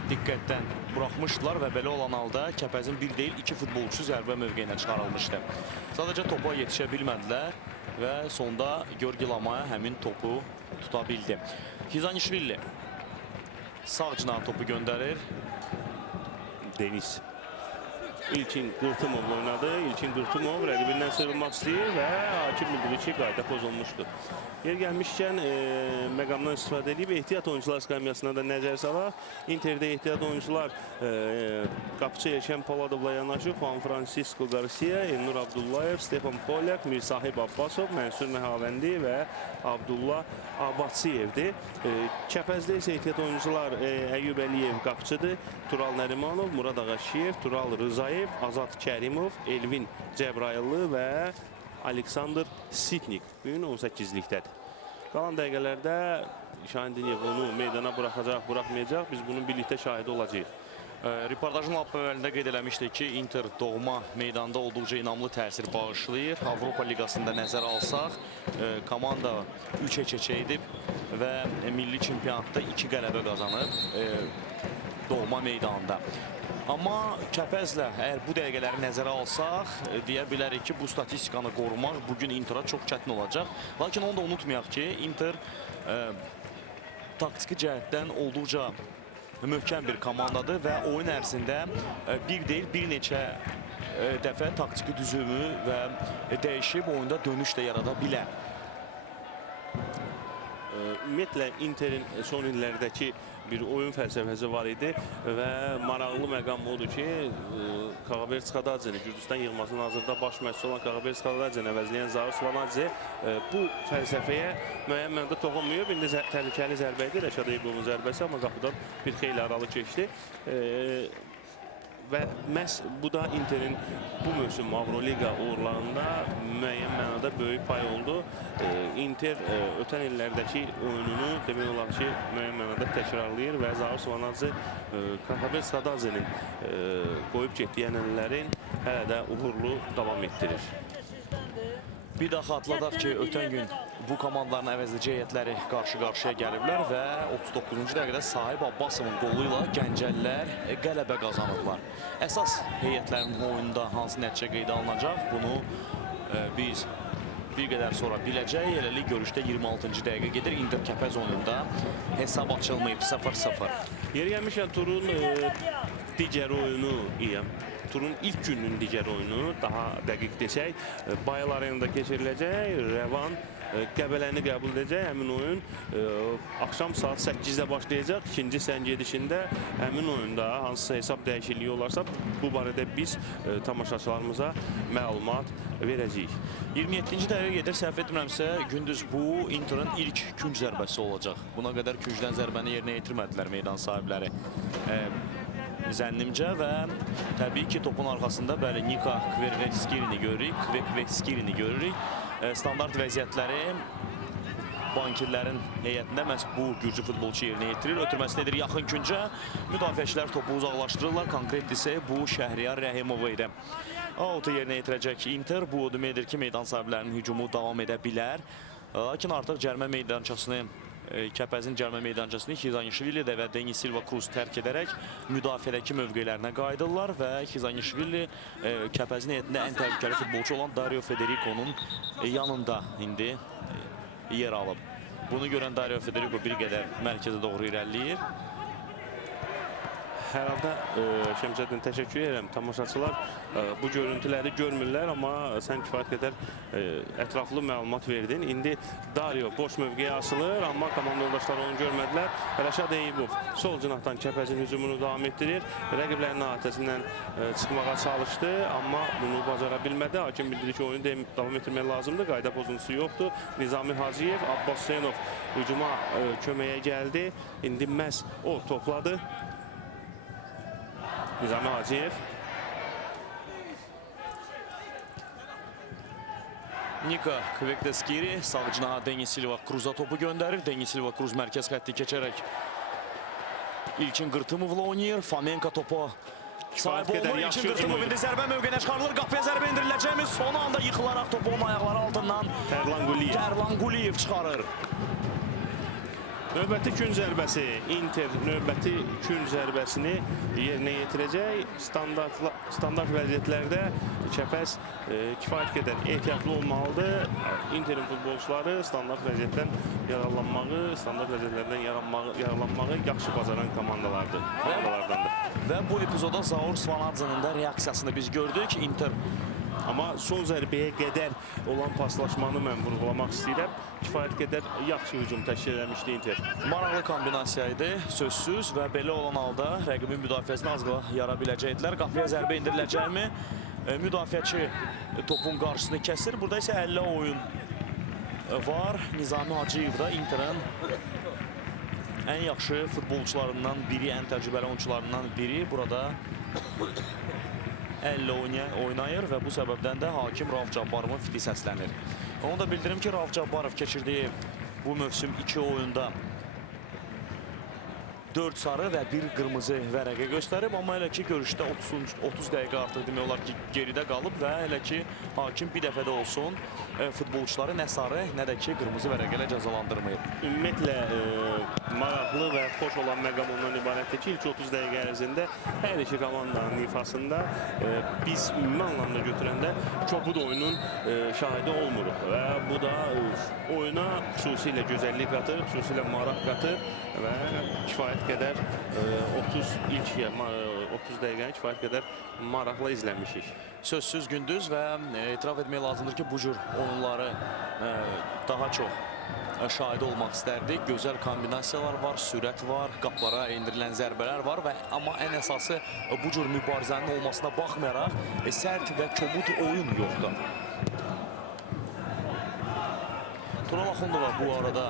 diqqətdən buraxmışdılar və belə olan halda Kəpəzin bir deyil, iki futbolçu zərbə mövqeyinə çıxarılmışdı. Sadəcə topa yetişə bilmədilər və sonda Georgi Lamaya həmin topu tuta bildi. Hizanishvili sağ cinaha topu göndərir. Denis İlkin Qırtımovla oynadı. İlkin Qırtımov rəqibindən sıyrılmaq istəyir və hakim bildirir ki, qayda pozulmuşdur. Yer gəlmişkən məqamdan istifadə edib ehtiyat oyuncular skamyasına da nəzər salaq. Interdə ehtiyat oyuncular qapıcı Erkən Poladovla yanaşı Juan Francisco Garcia, Elnur Abdullayev, Stefan Polyak, Mirsahib Abbasov, Mənsur Nəhavəndi və Abdullah Abatsiyevdir. Kəpəzdə isə ehtiyat oyuncular Əyyub Əliyev qapıcıdır, Tural Nərimanov, Murad Ağaşiyev, Tural Rızayev, Azad Kərimov, Elvin Cəbrayıllı və Aleksandr Sitnik bugün 18-likdədir. Qalan dəqiqələrdə Şahin Diniyev onu meydana buraxacaq, buraxmayacaq. Biz bunun birlikdə şahidi olacağıq. Reportajın lap əvvəlində qeyd eləmişdik ki, Inter doğma meydanda olduqca inamlı təsir bağışlayır. Avropa Liqasında nəzər alsaq, komanda 3-2 edib və milli çempionatda 2 qələbə qazanıb doğma meydanda. Amma Kəpəzlə əgər bu dəqiqələri nəzərə alsaq, deyə bilərik ki, bu statistikanı qorumaq bugün Inter'a çox çətin olacaq. Lakin onu da unutmayaq ki, Inter taktiki cəhətdən olduqca möhkəm bir komandadır və oyun ərzində bir deyil, bir neçə dəfə taktiki düzümü və dəyişib oyunda dönüş də yarada bilər. Ümumiyyətlə Interin son illərdəki bir oyun fəlsəfəsi var idi və maraqlı məqam odur ki, Kağaberts Xadadzeni, Gürcüstan yığmasının hazırda baş məşqçisi olan Kağaberts Xadadzeni əvəzləyən Zaur Svanadze bu fəlsəfəyə müəyyən mənada toxunmayıb. İndi təhlükəli zərbə idi, Rəşad Eyübovun zərbəsi, amma qapıdan bir xeyli aralı keçdi. Və məhz bu da Interin bu mövsüm Avroliqa uğurlarında müəyyən mənada böyük pay oldu. Inter ötən illərdəki oyununu demək olar ki, müəyyən mənada təkrarlayır və Zaur Svanadze Kağaberts Xadadzenin qoyub getdiyi ənənələrin hələ də uğurlu davam etdirir. Bir daha xatırladaq ki, ötən gün bu komandaların əvəzləyici heyətləri qarşı-qarşıya gəliblər və 39-cu dəqiqədə Sahib Abbasovun qolu ilə Gəncəlilər qələbə qazanıblar. Əsas heyətlərin oyununda hansı nəticə qeydə alınacaq, bunu biz bir qədər sonra biləcək. Eləlik görüşdə 26-cı dəqiqə gedir. Inter Kəpəz oyununda hesab açılmayıb 0-0. Yeri gəlmişkən turun digər oyunu turun ilk gününün digər oyunu, daha dəqiq desək, Bayıl Arenada keçiriləcək. Rəvan Qəbələni qəbul edəcək. Həmin oyun axşam saat 8-də başlayacaq. İkinci sən gedişində həmin oyunda hansısa hesab dəyişikliyi olarsa, bu barədə biz tamaşaçılarımıza məlumat verəcəyik. 27-ci dəqiqə gedir, səhv etmirəmsə, gündüz bu Inter'ın ilk künc zərbəsi olacaq. Buna qədər küncdən zərbəni yerinə yetirmədilər meydan sahibləri. Zənnimcə və təbii ki, topun arxasında bəli Nika Kvervetskirini görürük. Standart vəziyyətləri bankirlərin heyətində məhz bu gürcü futbolçu yerinə yetirir. Ötürməsini edir yaxın küncə. Müdafiəçilər topu uzaqlaşdırırlar. Konkret isə bu Şəhriyar Rəhimova idi. Out'u yerinə yetirəcək Inter. Bu o deməkdir ki, meydan sahiblərinin hücumu davam edə bilər. Lakin artıq cərimə meydançasını Kəpəzin cərimə meydançasını Xizanishvili və Denis Silva Cruz tərk edərək müdafiədəki mövqelərinə qayıdırlar və Xizanishvili Kəpəzin heyətində ən təhlükəli futbolçu olan Dario Federico'nun yanında indi yer alıb. Bunu görən Dario Federico bir qədər mərkəzə doğru irəliləyir. Hər halda Şəmsəddin təşəkkür edirəm. Tamaşaçılar bu görüntüləri görmürlər, amma sən kifayət qədər ətraflı məlumat verdin. İndi Dario boş mövqeyə asılır, amma komanda yoldaşları onu görmədilər. Rəşad Eyübov sol cinahdan Kəpəzin hücumunu davam etdirir. Rəqiblərinin ahatəsindən çıxmağa çalışdı, amma bunu bacara bilmədi. Hakim bildirir ki, oyunu davam etdirmək lazımdır. Qayda pozuntusu yoxdur. Nizami Hacıyev, Abbas Hüseynov hücuma köməyə gəldi. İndi məhz o topladı. Nizami Hacıyev. Nika Kvekteskiri sağ cinaha Denis Silva Cruz'a topu göndərir. Denis Silva Cruz mərkəz xətti keçərək İlkin Qırtımovla oynayır. Famenka topu sahib olmur. İlkin Qırtımov indi zərbə mövqeyinə çıxarılır. Qapıya zərbə indiriləcəkmi? Son anda yıxılaraq topu onun ayaqları altından Tərlan Quliyev çıxarır. Növbəti kün zərbəsi. Inter növbəti kün zərbəsini yerinə yetirəcək. Standart vəziyyətlərdə Kəpəz kifayət qədər ehtiyatlı olmalıdır. Interin futbolçuları standart vəziyyətdən yararlanmağı yaxşı bacaran komandalardandır. Və bu epizoda Zaur Svanadzenin də reaksiyasını biz gördük. Inter amma son zərbəyə qədər olan paslaşmanı mən vurğulamaq istəyirəm. Kifayət qədər yaxşı hücum təşkil edilmişdi Inter. Maraqlı kombinasiya idi, sözsüz və belə olan halda rəqibin müdafiəsini az qala yara biləcəkdilər. Qapıya zərbə indiriləcəkmi? Müdafiəçi topun qarşısını kəsir. Burada isə 50 oyun var. Nizami Hacıyev da Interin ən yaxşı futbolçularından biri, ən təcrübəli oyuncularından biri. Burada 50 oynayır və bu səbəbdən də hakim Rauf Cabbarovun fiti səslənir. Onu da bildirim ki, Rauf Cabbarov keçirdiyi bu mövsüm 2 oyunda 4 sarı və 1 qırmızı vərəqə göstərib. Amma elə ki görüşdə 30 dəqiqə artıq demək olar ki geridə qalıb və elə ki hakim bir dəfə də olsun futbolçuları nə sarı, nə də ki qırmızı vərəqə ilə cəzalandırmayıb. Ümumiyyətlə maraqlı və xoş olan məqam ondan ibarətdir ki, ilk 30 dəqiqə ərzində hər iki komandanın ifasında biz ümumi anlamda götürəndə kobud oyunun şahidi olmuruq və bu da oyuna xüsusilə gözəllik qatır, xüsusilə maraq qatır və kifayət qədər 30 dəqiqəni kifayət qədər maraqla izləmişik. Sözsüz Gündüz və etiraf etmək lazımdır ki, bu cür oyunları daha çox şahidi olmaq istərdik. Gözəl kombinasiyalar var, sürət var, qaplara endirilən zərbələr var və amma ən əsası bu cür mübarizənin olmasına baxmayaraq sərt və kobud oyun yoxdur. Tural Axundova bu arada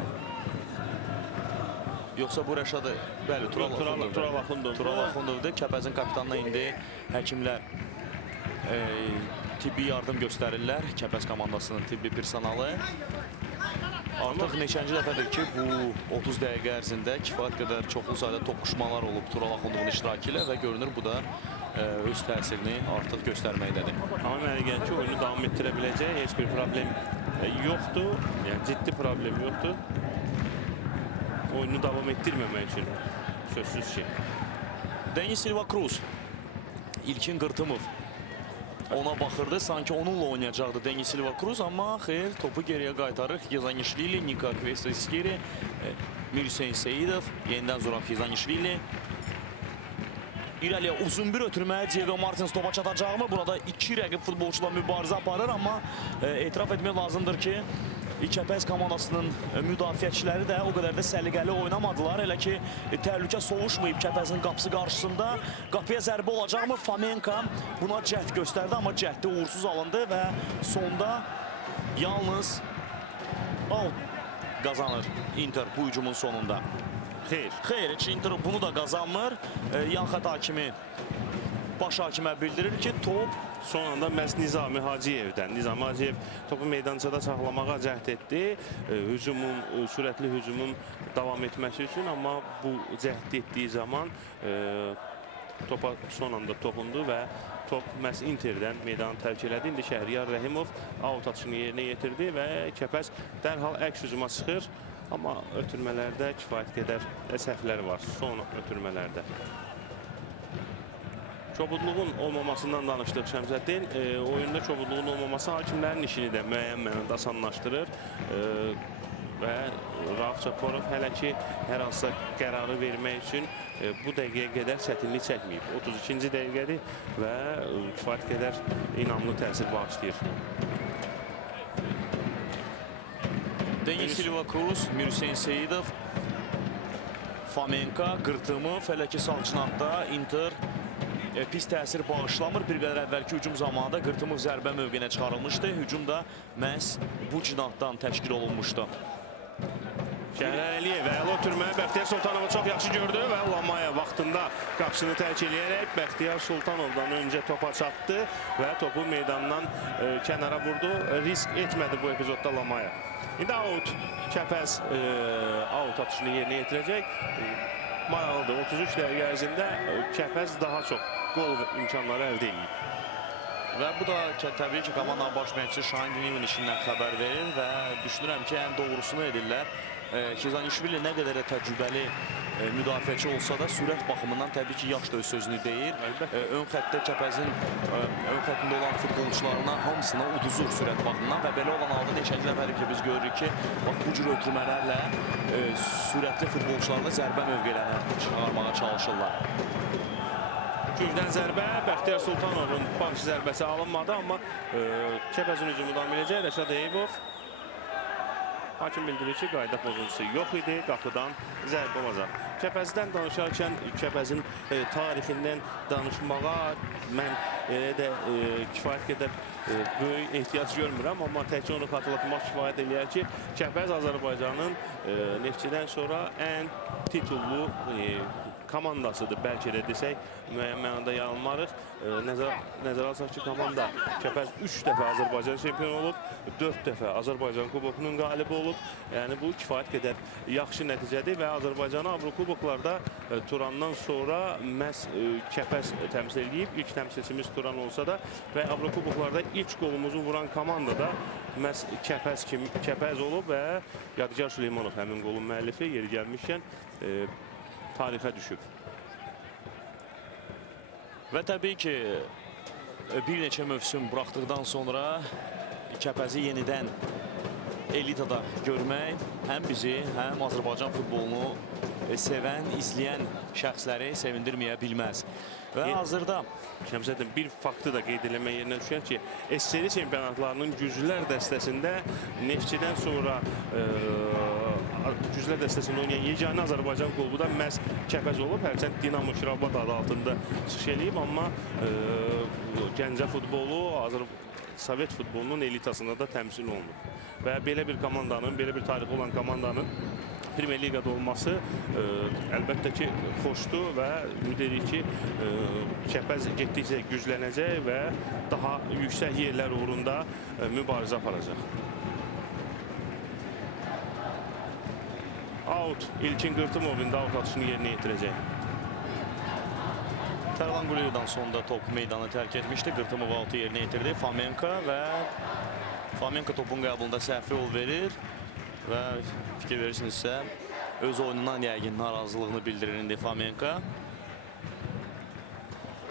yoxsa bu Rəşadı? Bəli, Tural Axundovdur. Kəpəzin kapitanına indi həkimlər tibbi yardım göstərirlər. Kəpəz komandasının tibbi personalı. Artıq neçənci dəfədir ki, bu 30 dəqiqə ərzində kifayət qədər çoxlu sayda toqquşmalar olub Tural Axundovun iştirakı ilə və görünür bu da öz təsirini artıq göstərməkdədir. Amma mənə gəlir ki, oyunu davam etdirə biləcək, heç bir problem yoxdur, yəni ciddi problem yoxdur. Oyunu davam etdirməmək üçün sözsüz ki. Denis Silva Cruz, İlkin Qırtımov ona baxırdı, sanki onunla oynayacaqdı Denis Silva Cruz, amma xeyr, topu geriyə qaytarır. Xizanishvili, Nika Kvesiskiri, Mirhüseyn Seyidov, yenidən Zoran Xizanishvili. İrəliyə uzun bir ötürmə, Diego Martins topa çatacaqmı? Burada iki rəqib futbolçular mübarizə aparır, amma etiraf etmək lazımdır ki, Kəpəz komandasının müdafiəçiləri də o qədər də səliqəli oynamadılar. Elə ki, təhlükə soğuşmayıb Kəpəzin qapısı qarşısında. Qapıya zərbə olacaqmı? Fomenko buna cəhd göstərdi, amma cəhdi uğursuz alındı və sonda yalnız qazanır Inter bu hücumun sonunda. Xeyr, Inter bunu da qazanmır. Yan xətt hakimi baş hakimə bildirir ki, top son anda məhz Nizami Hacıyevdən. Nizami Hacıyev topu meydançada saxlamağa cəhd etdi. Sürətli hücumun davam etməsi üçün, amma bu cəhd etdiyi zaman topa son anda toxundu və top məhz Interdən meydanı tərk elədi. İndi Şəhriyar Rəhimov out atışını yerinə yetirdi və Kəpəz dərhal əks hücuma çıxır. Amma ötürmələrdə kifayət qədər səhvlər var son ötürmələrdə. Kobudluğun olmamasından danışdıq Şəmsəddin. Oyunda kobudluğun olmaması hakimlərin işini də müəyyən mənada asanlaşdırır. Və Rauf Çaporov hələ ki hər hansısa qərarı vermək üçün bu dəqiqəyə qədər çətinlik çəkməyib. 32-ci dəqiqədir və kifayət qədər inamlı təsir bağışlayır. Denis Silva Cruz, Mirhüseyn Seyidov, Fomenko, Qırtımov, hələ ki sağ cinatda Inter pis təsir bağışlamır. Bir qədər əvvəlki hücum zamanında Qırtımov zərbə mövqeyinə çıxarılmışdı. Hücum da məhz bu cinatdan təşkil olunmuşdu. Şəhriyar Əliyev əla ötürmə Bəxtiyar Sultanovu çox yaxşı gördü və Lamaya vaxtında qapısını tərk eləyərək Bəxtiyar Sultanovdan öncə topa çatdı və topu meydandan kənara vurdu. Risk etmədi bu epizodda Lamaya. İndi out, Kəpəz out atışını yerinə yetirəcək. Maraqlıdır, 33 dəqiqə ərzində Kəpəz daha çox qol imkanları əldə edib. Və bu da təbii ki, komandanın baş məşqçisi Şahin Güneyevin işindən xəbər verir və düşünürəm ki, ən doğrusunu edirlər. Xizanishvili nə qədər də təcrübəli müdafiəçi olsa da sürət baxımından təbii ki, yaş da öz sözünü deyir. Ön xəttdə Kəpəzin ön xəttində olan futbolçularına hamısına uduzur sürət baxımından və belə olan halda neçənci dəfədir ki, biz görürük ki, bu cür ötürmələrlə sürətli futbolçularını zərbə mövqelərinə çıxarmağa çalışırlar. Gürdən zərbə, Bəxtiyar Sultanovun baş zərbəsi alınmadı, amma Kəpəzin hücumu davam edəcək. Rəşad Eyübov hakim bildirir ki, qayda pozuntusu yox idi, qapıdan zərbə olacaq. Kəpəzdən danışarkən Kəpəzin tarixindən danışmağa mən kifayət qədər böyük ehtiyac görmürəm, amma təkcə onu xatırlatmaq kifayət eləyər ki, Kəpəz Azərbaycanın Neftçidən sonra ən titullu komandasıdır, bəlkə də desək, müəyyən mənada yanılmarıq. Nəzərə alsaq ki, komanda Kəpəz 3 dəfə Azərbaycan çempionu olub, 4 dəfə Azərbaycan kubokunun qalibi olub. Yəni bu kifayət qədər yaxşı nəticədir və Azərbaycanı Avrokuboklarda Turandan sonra məhz Kəpəz təmsil edib. İlk təmsilçimiz Turan olsa da və Avrokuboklarda ilk qolumuzu vuran komanda da məhz Kəpəz olub və Yadigar Süleymanov həmin qolun müəllifi yeri gəlmişkən tarixə düşüb. Və təbii ki, bir neçə mövsüm buraxdıqdan sonra Kəpəzi yenidən elitada görmək həm bizi, həm Azərbaycan futbolunu sevən, izləyən şəxsləri sevindirməyə bilməz. Və hazırda Şəmsəddin, bir faktı da qeyd eləmək yerinə düşər ki, SSR çempionatlarının güclülər dəstəsində Neftçidən sonra güclülər dəstəsində oynayan yeganə Azərbaycan klubu da məhz Kəpəz olub. Hərçənd Dinamo Şirabad adı altında çıxış eləyib, amma Gəncə futbolu Sovet futbolunun elitasında da təmsil olunur. Və belə bir komandanın, belə bir tarixi olan komandanın Premier Liqada olması əlbəttə ki, xoşdur və ümid edirik ki, Kəpəz getdikcə güclənəcək və daha yüksək yerlər uğrunda mübarizə aparacaq. Out, İlkin Qırtımovun da out atışını yerinə yetirəcək. Tərlan Quliyevdən sonda top meydanı tərk etmişdi. Qırtımov out'u yerinə yetirdi. Fomenko topun qəbulunda səhvi yol verir və fikir verirsinizsə öz oyunundan yəqin narazılığını bildirir indi Fomenko.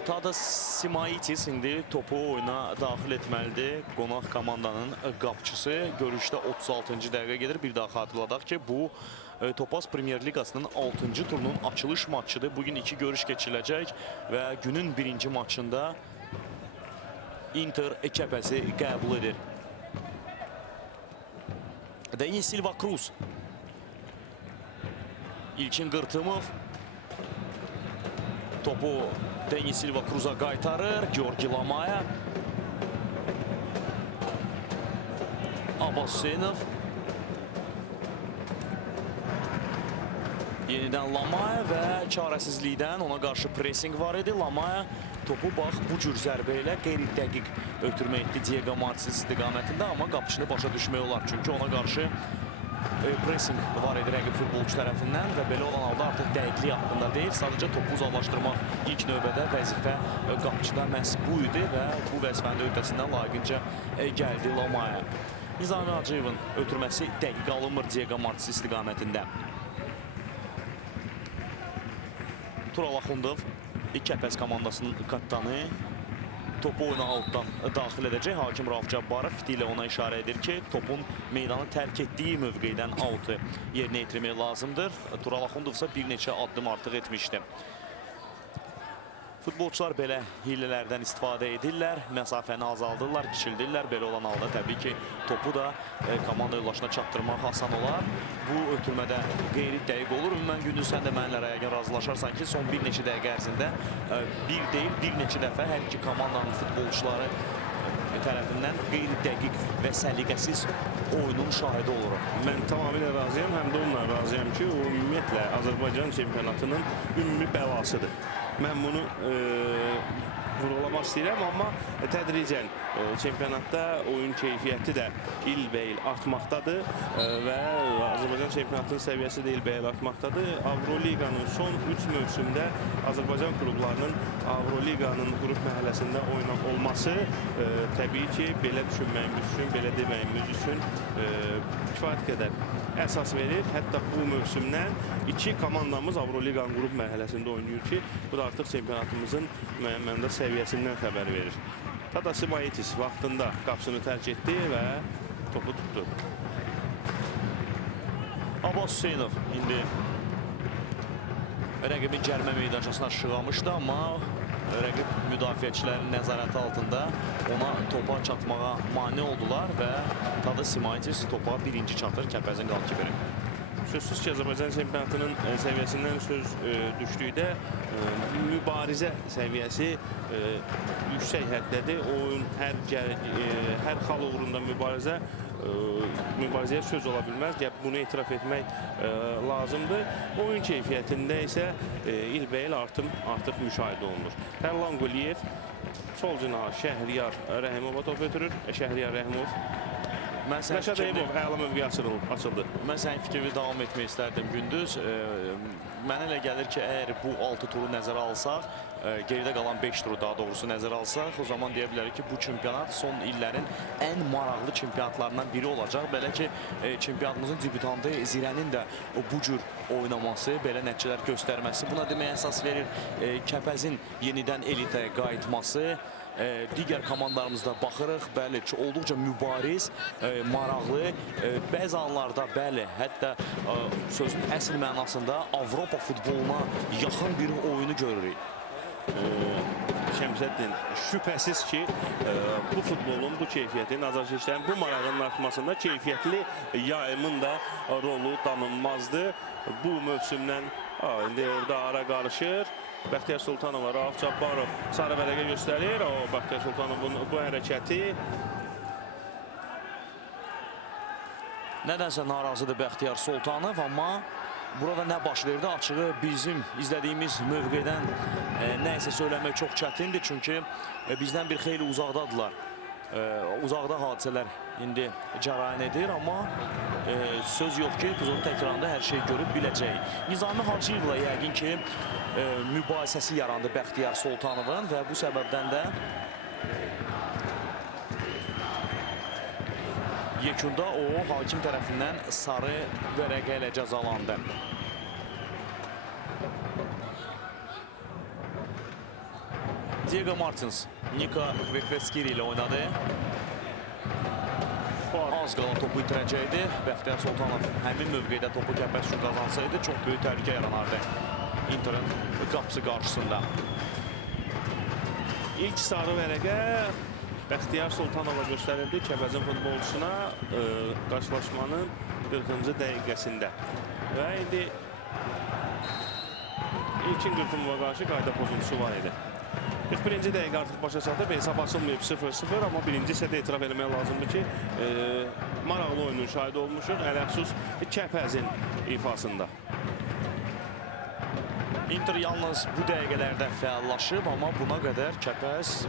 Tadas Simaitis indi topu oyuna daxil etməlidir. Qonaq komandanın qapçısı görüşdə 36-cı dəqiqə gedir. Bir daha xatırladaq ki, bu Topaz Premier Liqasının 6-cı turunun açılış maçıdır. Bugün 2 görüş keçiriləcək və günün birinci maçında Inter Kəpəzi qəbul edir. Denis Silva Cruz. İlkin Qırtımov. Topu Denis Silva Cruz'a qaytarır. Georgi Lamaya. Abbas Hüseynov. Yenidən Lamaya və çarəsizlikdən ona qarşı pressing var idi. Lamaya topu bax bu cür zərbə ilə qeyri-dəqiq ötürmə etdi Diego Martins istiqamətində, amma qapıçını başa düşmək olar. Çünki ona qarşı pressing var idi rəqib futbolçu tərəfindən və belə olan halda artıq dəqiqlik haqqında deyil. Sadəcə topu uzaqlaşdırmaq ilk növbədə vəzifə qapıçıda məhz bu idi və bu vəzifənin öhdəsindən layiqincə gəldi Lamaya. Nizami Hacıyevin ötürməsi dəqiq alınmır Diego Martins istiqamətində. Tural Axundov, Kəpəz komandasının kapitanı, topu oyuna altdan daxil edəcək. Hakim Rauf Cabbarov fiti ilə ona işarə edir ki, topun meydanı tərk etdiyi mövqeydən out'u yerinə yetirmək lazımdır. Tural Axundov isə bir neçə addım artıq etmişdi. Futbolçular belə hilələrdən istifadə edirlər, məsafəni azaldırlar, kiçildirlər. Belə olan halda təbii ki, topu da komanda yoldaşına çatdırmaq asan olar. Bu ötürmədə qeyri-dəqiq olur. Ümumən gündüz sən də mənlərə yəqin razılaşarsan ki, son bir neçə dəqiqə ərzində bir deyil, bir neçə dəfə hər iki komandanın futbolçuları tərəfindən qeyri-dəqiq və səliqəsiz oyunun şahidi oluruq. Mən tamamilə razıyam, həm də onunla razıyam ki, o ümumiyyətlə Azərbaycan çempionatının ümumi bəlasıdır. Mən bunu vurulamaq istəyirəm, amma tədricən çempionatda oyun keyfiyyəti də il-bəyil artmaqdadır və Azərbaycan çempionatının səviyyəsi də il-bəyil artmaqdadır. Avroliqanın son 3 mövsümdə Azərbaycan klublarının Avroliqanın qrup mərhələsində oynamaq olması təbii ki, belə düşünməyimiz üçün, belə deməyimiz üçün kifayət qədər əsas verir. Hətta bu mövsümdən 2 komandamız Avroliqanın qrup mərhələsində oynayır ki, bu da artıq çempionatımızın müəyyən mənada səviyyəsindən xəbər verir. Tadas Simaitis vaxtında qapısını tərk etdi və topu tutdu. Abbas Hüseynov indi rəqibin cərimə meydançasına şığamışdı, amma rəqib müdafiəçilərin nəzarəti altında ona topa çatmağa mane oldular və Tadas Simaitis topa birinci çatır Kəpəzin qalkibiri. Sözsüz ki, Azərbaycan çempionatının səviyyəsindən söz düşdükdə mübarizə səviyyəsi yüksək həddədir. Oyun hər xal uğrunda mübarizə mübarizəyə söz ola bilməz. Bunu etiraf etmək lazımdır. Oyun keyfiyyətində isə ilbəil artıq müşahidə olunur. Tərlan Quliyev sol cinaha Şəhriyar Rəhimova top ötürür. Şəhriyar Rəhimov. Rəşad Əyimov əla mövqe açıldı. Mən sənin fikrini davam etmək istərdim Gündüz. Mənə elə gəlir ki, əgər bu 6 turu nəzərə alsaq, geridə qalan 5 turu daha doğrusu nəzərə alsaq, o zaman deyə bilərik ki, bu çempionat son illərin ən maraqlı çempionatlarından biri olacaq. Belə ki, çempionatımızın debütantı Zirənin də bu cür oynaması, belə nəticələr göstərməsi buna deməyə əsas verir. Kəpəzin yenidən elitaya qayıtması, digər komandalarımızda baxırıq, bəli, olduqca mübariz, maraqlı, bəzi anlarda, bəli, hətta sözün əsl mənasında Avropa futboluna yaxın bir oyunu görürük. Şəmsəddin, şübhəsiz ki, bu futbolun, bu keyfiyyətin, azarkeşlərin bu marağının artmasında keyfiyyətli yayımın da rolu danılmazdı. Bu mövsümdən, indi orada ara qarışır. Bəxtiyar Sultanova, Rauf Cabbarov sarı vərəqə göstərir. Bəxtiyar Sultanovun bu hərəkəti. Nədənsə narazıdır Bəxtiyar Sultanov, amma burada nə baş verdi? Açığı bizim izlədiyimiz mövqedən nə isə söyləmək çox çətindir. Çünki bizdən bir xeyli uzaqdadılar. Uzaqda hadisələr indi cərəyan edir, amma söz yox ki, biz onun təkrarında hər şeyi görüb biləcəyik. Nizami Hacıyevlə yəqin ki, mübahisəsi yarandı Bəxtiyar Sultanovun və bu səbəbdən də yekunda o, hakim tərəfindən sarı vərəqə ilə cəzalandı. Diego Martins, Nika Kvekveskiri ilə oynadı. Az qalan topu itirəcəkdi. Bəxtiyar Sultanov həmin mövqedə topu Kəpəz üçün qazansaydı çox böyük təhlükə yaranardı Interin qapısı qarşısında. İlk sarı vərəqə Bəxtiyar Sultanova göstərildi Kəpəzin futbolçusuna qarşılaşmanın 40-cı dəqiqəsində. Və indi ilkin 40-lığa qarşı qayda pozuntusu var idi. 41-ci dəqiqə artıq başa çatıb, hesab açılmayıb 0-0, amma birinci hissədə etiraf eləmək lazımdır ki, maraqlı oyunun şahidi olmuşuq, ələxsus Kəpəzin ifasında. Inter yalnız bu dəqiqələrdə fəallaşıb, amma buna qədər Kəpəz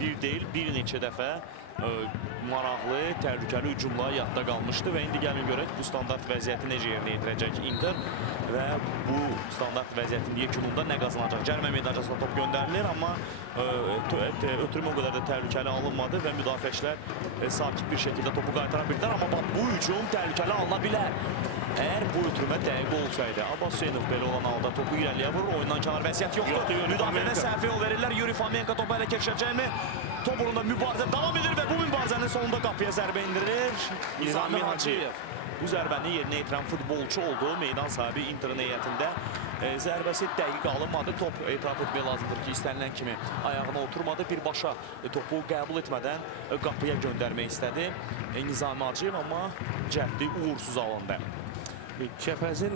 bir deyil, bir neçə dəfə maraqlı, təhlükəli hücumla yadda qalmışdı və indi gəlin görək bu standart vəziyyəti necə yerinə yetirəcək Inter və bu standart vəziyyətin yekununda nə qazanacaq? Cərimə meydançasına top göndərilir, amma ötürmə o qədər də təhlükəli alınmadı və müdafiəçilər sakit bir şəkildə topu qaytara bildilər, amma bu hücum təhlükəli alına bilər. Əgər bu ötürmə dəqiq olsaydı, Abbas Hüseynov belə olan halda topu irəliyə vurur, oyundan kənar vəziyyət yoxdur. Müdafiədən səhvə yol verirlər, Yuri Fomenko topu hələ keçirəcəkmi? Top uğrunda mübarizə davam edir və bu mübarizənin sonunda qapıya zərbə indirir Nizami Hacıyev. Bu zərbəni yerinə yetirən futbolçu oldu. Meydan sahibi Interin heyətində zərbəsi dəqiq alınmadı. Top etiraf etmək lazımdır ki, istənilən kimi ayağına oturmadı. Birbaşa topu qəbul etmədən qapıya göndərmək istədi Nizami Hacıyev, amma cəhdi uğursuz alındı. Kəpəzin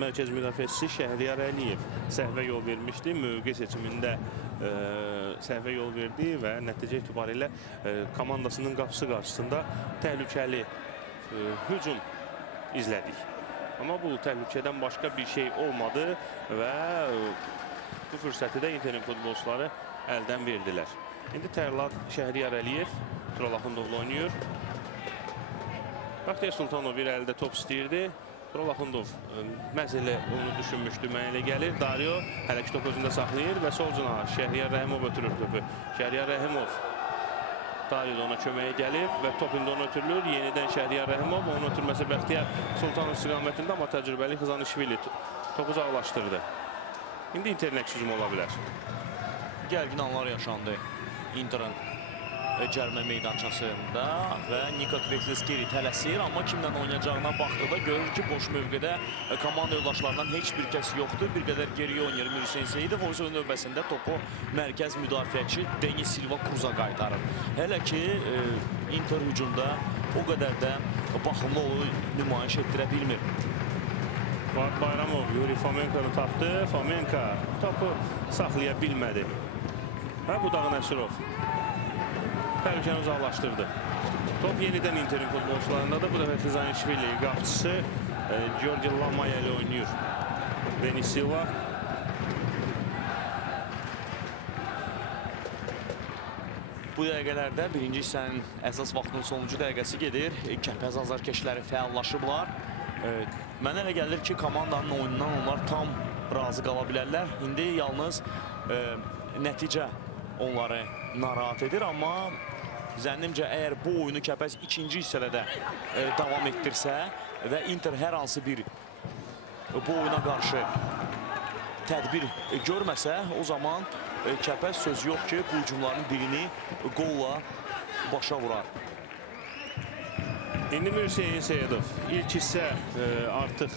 mərkəz müdafiəçisi Şəhriyar Əliyev səhvə yol vermişdi. Mövqe seçimində səhvə yol verdi və nəticə etibarilə komandasının qapısı qarşısında təhlükəli hücum izlədik. Amma bu təhlükədən başqa bir şey olmadı və bu fürsəti də Interin futbolçuları əldən verdilər. İndi Tərlan Şəhriyar Əliyev Turalaxundovla oynayır. Bəxtiyar Sultanov bir əldə top istəyirdi. Turalaxundov məhz elə onu düşünmüşdü, mənə elə gəlir. Dario hələ ki top özündə saxlayır və sol cinaha Şəhriyar Rəhimov ötürür topu. Şəhriyar Rəhimov Dario da ona köməyə gəlib və top indi ona ötürülür. Yenidən Şəhriyar Rəhimov, onun ötürməsi Bəxtiyar Sultanov istiqamətində, amma təcrübəli Xızanişvili topu uzaqlaşdırdı. İndi Interin əks hücum ola bilər. Gərgin anlar yaşandı Interin cərimə meydançasında və Nika Kvekveskiri tələsir, amma kimlə oynayacağına baxdıqda görür ki, boş mövqedə komanda yoldaşlarından heç bir kəs yoxdur. Bir qədər geriyə oynayır Hüseyn Seyidov. O yüzden növbəsində topu mərkəz müdafiəçi Denis Silva Kruza qaytarır. Hələ ki, Inter hücumda o qədər də baxımlı nümayiş etdirə bilmir. Fuat Bayramov Yuri Fomenko'nu tapdı. Fomenko topu saxlaya bilmədi. Və Budağı Nəsirov təhlükəni uzaqlaşdırdı. Top yenidən Interin futbolçularındadır. Bu dəfə Xizanishvili qapıçısı Georgi Lamaya ilə oynayır. Denis Silva. Bu dəqiqələrdə birinci hissənin əsas vaxtının sonuncu dəqiqəsi gedir. Kəpəz azarkeşləri fəallaşıblar. Mənə elə gəlir ki, komandanın oyunundan onlar tam razı qala bilərlər. İndi yalnız nəticə onları narahat edir, amma zənnimcə əgər bu oyunu Kəpəz ikinci hissədə də davam etdirsə və Inter hər hansı bir bu oyuna qarşı tədbir görməsə, o zaman Kəpəz söz yox ki, bu hücumların birini qolla başa vurar. İndi Hüseyin Seyidov. İlk hissə artıq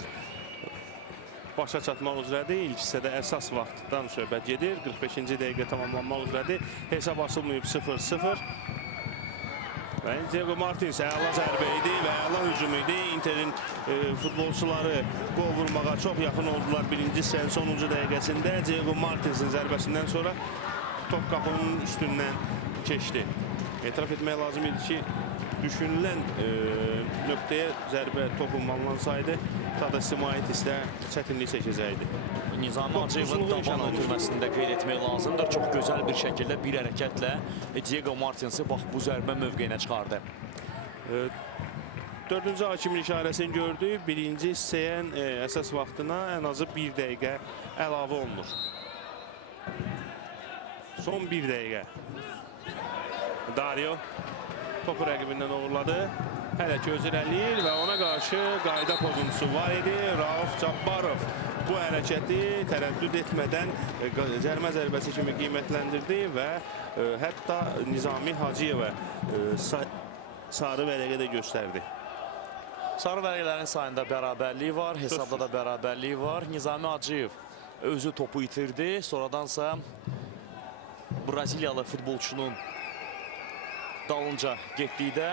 başa çatmaq üzrədir. İlk hissədə əsas vaxtdan söhbət gedir. 45-ci dəqiqə tamamlanmaq üzrədir. Hesab açılmayıb 0-0. Və Diego Martins əla zərbə idi və əla hücum idi. Interin futbolçuları qol vurmağa çox yaxın oldular birinci hissənin sonuncu dəqiqəsində. Diego Martinsin zərbəsindən sonra top qapının üstündən keçdi. Etiraf etmək lazım idi ki, düşünülən nöqtəyə zərbə topunmansaydı, Tada Simaitis də çətinlik çəkəcəkdi. Nizami Hacıyevin daban ötürməsini də qeyd etmək lazımdır. Çox gözəl bir şəkildə bir hərəkətlə Diego Martinsi bax bu zərbə mövqeyinə çıxardı. Dördüncü hakimin işarəsini gördük. Birinci hissəyə əsas vaxtına ən azı 1 dəqiqə əlavə olunur. Son 1 dəqiqə. Dario topu rəqibindən uğurladı. Hələ ki özü irəliyir və ona qarşı qayda pozuntusu var idi. Rauf Cabbarov bu hərəkəti tərəddüd etmədən cərimə zərbəsi kimi qiymətləndirdi və hətta Nizami Hacıyevə sarı vərəqə də göstərdi. Sarı vərəqələrin sayında bərabərliyi var, hesabda da bərabərliyi var. Nizami Hacıyev özü topu itirdi, sonradansa Braziliyalı futbolçunun dalınca getdikdə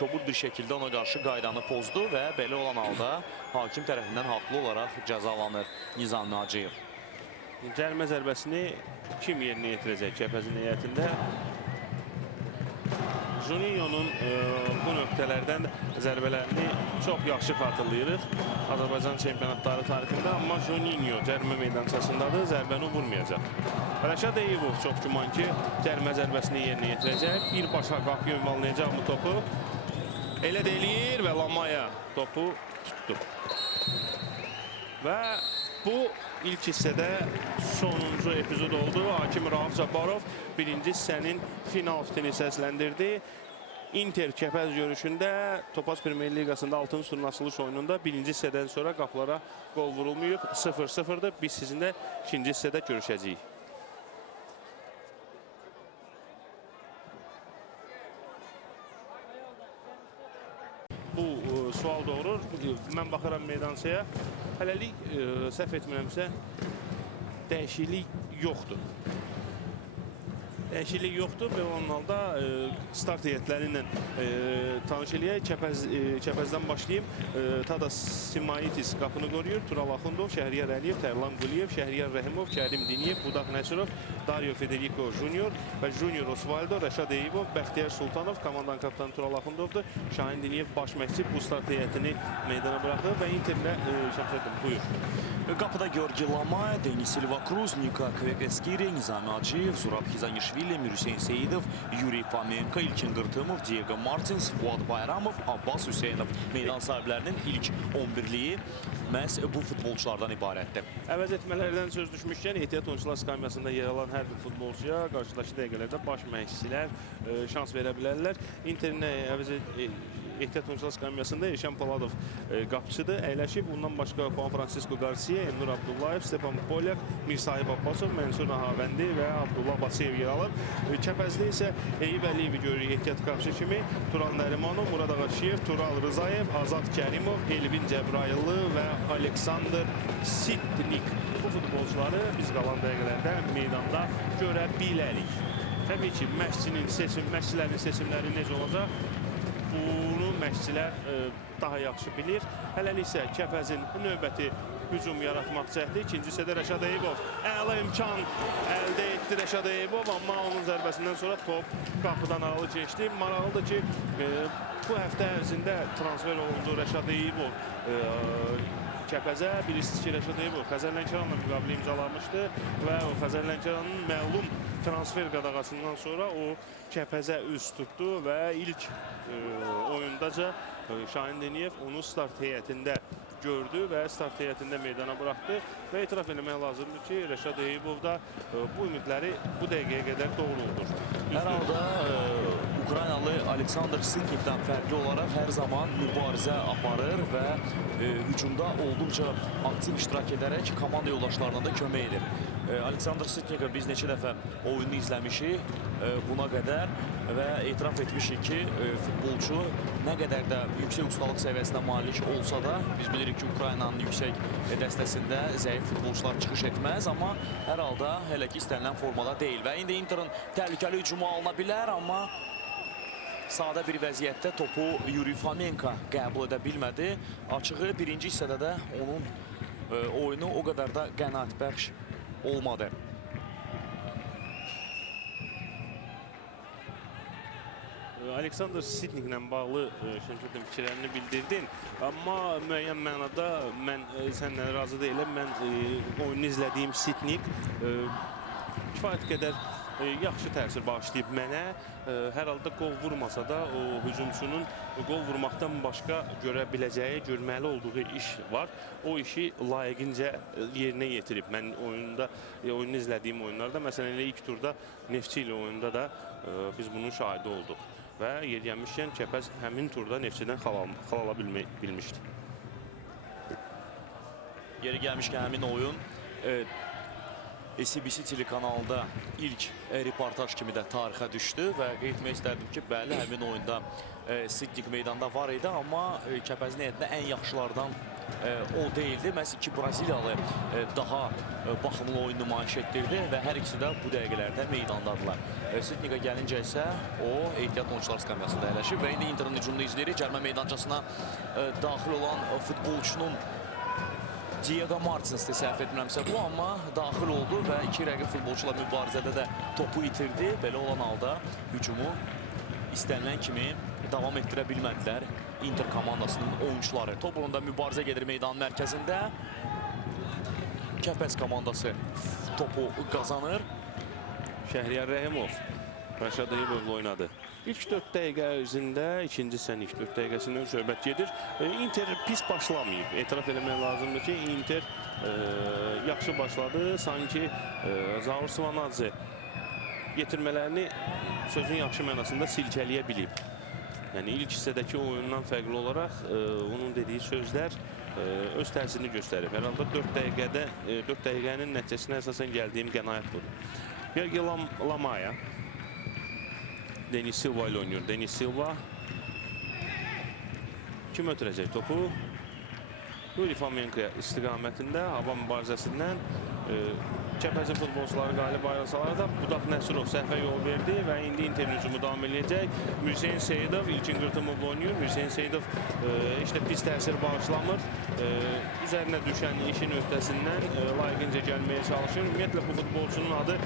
kobud bir şəkildə ona qarşı qaydanı pozdu və belə olan halda hakim tərəfindən haqlı olaraq cəzalanır Nizami Hacıyev. Cərimə zərbəsini kim yerinə yetirəcək Kəpəzin heyətində? Juninho'nun bu nöqtələrdən zərbələrini çox yaxşı xatırlayırıq Azərbaycan çempionatları tarixində, amma Juninho cərimə meydançasındadır, zərbəni vurmayacaq. Rəşad Eyübov çox güman ki, cərimə zərbəsini yerinə yetirəcək. Birbaşa qapıya ünvanlayacaq bu topu. Elə də eləyir və Lamaya topu tutdu. Və bu ilk hissədə sonuncu epizod oldu. Hakim Rauf Cabbarov birinci hissənin final fitini səsləndirdi. Inter Kəpəz görüşündə Topaz Premyer Liqasında 6-cı turun açılış oyununda birinci hissədən sonra qapılara qol vurulmayıb. 0-0'dır. Biz sizinlə ikinci hissədə görüşəcəyik. Bu sual doğurur. Mən baxıram meydançaya. Hələlik səhv etmirəmsə dəyişiklik yoxdur. Dəyişiklik yoxdur və onun halda start heyətləri ilə tanış eləyək. Kəpəzdən başlayayım. Tada Simaitis qapını qoruyur. Tural Axundov, Şəhriyar Əliyev, Tərlan Quliyev, Şəhriyar Rəhimov, Kərim Diniyev, Budaq Nəsirov, Dario Federico Junior və Junior Osvaldo, Rəşad Eyübov, Bəxtiyar Sultanov, komandanın kapitanı Tural Axundovdur. Şahin Diniyev baş məşqçi bu start heyətini meydana bıraxır və Interlə şəxsədim. Buyur. Qapıda Georgi Lamaya, Denis Silva Cruz, Nika Kvekeskiri, Nizami Hacıyev, Zurab Xizanishvili, Hüseyin Seyidov, Yuri Fomenko, İlkin Qırtımov, Diego Martins, Fuad Bayramov, Abbas Hüseynov meydan sahiblərinin ilk 11'liyi məhz bu futbolçulardan ibarətdir. Əvəz etmələrdən söz düşmüşkən ehtiyat oyunçular skamyasında yer alan hər bir futbolçuya qarşıdakı dəqiqələrdə baş məşqçilər şans verə bilərlər. Interin ehtiyat oyunçular skamyasında Eşən Paladov qapıçıdır, əyləşib. Bundan başqa Juan Francisco Garcia, Elnur Abdullayev, Stepan Polyak, Mirsahib Abbasov, Mənsur Nahavəndi və Abdullah Basiyev yer alır. Kəpəzdə isə Eyüp Əliyevi görürük ehtiyat qapıçı kimi. Turan Nərimanov, Murad Ağaşiyev, Tural Rızayev, Azad Kərimov, Elvin Cəbrayıllı və Aleksandr Sitnik. Bu futbolcuları biz qalan dəqiqələrdə meydanda görə bilərik. Təbii ki, məşqçilərin seçimləri necə olacaq? Bunu məşqçilər daha yaxşı bilir. Hələlik isə Kəpəzin növbəti hücum yaratmaq cəhdi. İkinci hissədə Rəşad Eyübov əla imkan əldə etdi Rəşad Eyübov, amma onun zərbəsindən sonra top qapıdan aralı keçdi. Maraqlıdır ki, bu həftə ərzində transfer olundu Rəşad Eyübov Kəpəzə. Bilirsiniz ki, Rəşad Eyübov Xəzər Lənkəranla müqavilə imzalamışdı və o Xəzər Lənkəranın məlum transfer qadağasından sonra o Kəpəzə üz tutdu və ilk oyundaca Şahin Deniyev onu start heyətində gördü və start heyətində meydana buraxdı və etiraf eləmək lazımdır ki, Rəşad Eyübov da bu ümidləri bu dəqiqəyə qədər doğruldur. Hər halda Ukraynalı Aleksandr Sitnikdən fərqli olaraq hər zaman mübarizə aparır və hücumda olduqca aktiv iştirak edərək komanda yoldaşlarına da kömək edir. Aleksandr Sitnikə biz neçə dəfə oyunu izləmişik buna qədər və etiraf etmişik ki, futbolçu nə qədər də yüksək ustalıq səviyyəsinə malik olsa da, biz bilirik ki, Ukraynanın yüksək dəstəsində zəif futbolçular çıxış etməz, amma hər halda hələ ki istənilən formada deyil və indi Interin təhlükəli hücumu alına bilər, amma sadə bir vəziyyətdə topu Yuri Fomenko qəbul edə bilmədi. Açığı birinci hissədə də onun oyunu o qədər də qənaətbəxş olmadı. Aleksandr Sitniklə bağlı Şəmsəddin fikirlərini bildirdin. Amma müəyyən mənada mən səninlə razı deyiləm. Mən oyunu izlədiyim Sitnik kifayət qədər yaxşı təsir bağışlayıb mənə. Hər halda qol vurmasa da o hücumçunun qol vurmaqdan başqa görə biləcəyi, görməli olduğu iş var. O işi layiqincə yerinə yetirib. Mən oyunu izlədiyim oyunlarda, məsələn elə ilk turda Neftçi ilə oyunda da biz bunun şahidi olduq. Və yer gəlmişkən Kəpəz həmin turda Neftçidən xal ala bilmişdi. Yeri gəlmişkən həmin oyun SBC telekanalında ilk reportaj kimi də tarixə düşdü və qeyd etmək istərdim ki, bəli, həmin oyunda Sitnik meydanda var idi, amma Kəpəzin heyətində ən yaxşılardan o deyildi. Məhz iki Braziliyalı daha baxımlı oyun nümayiş etdirdi və hər ikisi də bu dəqiqələrdə meydandadılar. Sitnikə gəlincə isə o ehtiyat oyuncular skamyasında əyləşib və indi Interin hücumunu izləyirik. Cərmə meydançasına daxil olan futbolçunun Diego Martins'də səhv etmirəmsə bu, amma daxil oldu və iki rəqib futbolçular mübarizədə də topu itirdi. Belə olan halda hücumu istənilən kimi davam etdirə bilmədilər Inter komandasının oyuncuları. Top uğrunda mübarizə gedir meydanın mərkəzində. Kəpəz komandası topu qazanır. Şəhriyar Rəhimov Rəşad Eyübovla oynadı. İlk 4 dəqiqə üzrində, ikinci hissənin ilk 4 dəqiqəsindən söhbət gedir. Inter pis başlamayıb. Etiraf eləmək lazımdır ki, Inter yaxşı başladı. Sanki Zaur Svanadze yetirmələrini sözün yaxşı mənasında silkələyə bilib. Yəni ilk hissədəki oyundan fərqli olaraq onun dediyi sözlər öz təsirini göstərib. Hər halda 4 dəqiqənin nəticəsinə əsasən gəldiyim qənaət budur. Gergi Lamaya Denis Silva ilə oynayır. Denis Silva kim ötürəcək topu? Yuri Fomenko istiqamətində hava mübarizəsindən Kəpəzin futbolçuları qalib ayrılsalar da Budaq Nəsirov səhvə yol verdi və indi Interin hücumu davam edəcək. Mirseyin Seyidov İlkin Qırtımovla oynayır. Mirseyin Seyidov heç də pis təsir bağışlamır. Üzərinə düşən işin öhdəsindən layiqincə gəlməyə çalışır. Ümumiyyətlə bu futbolçunun adı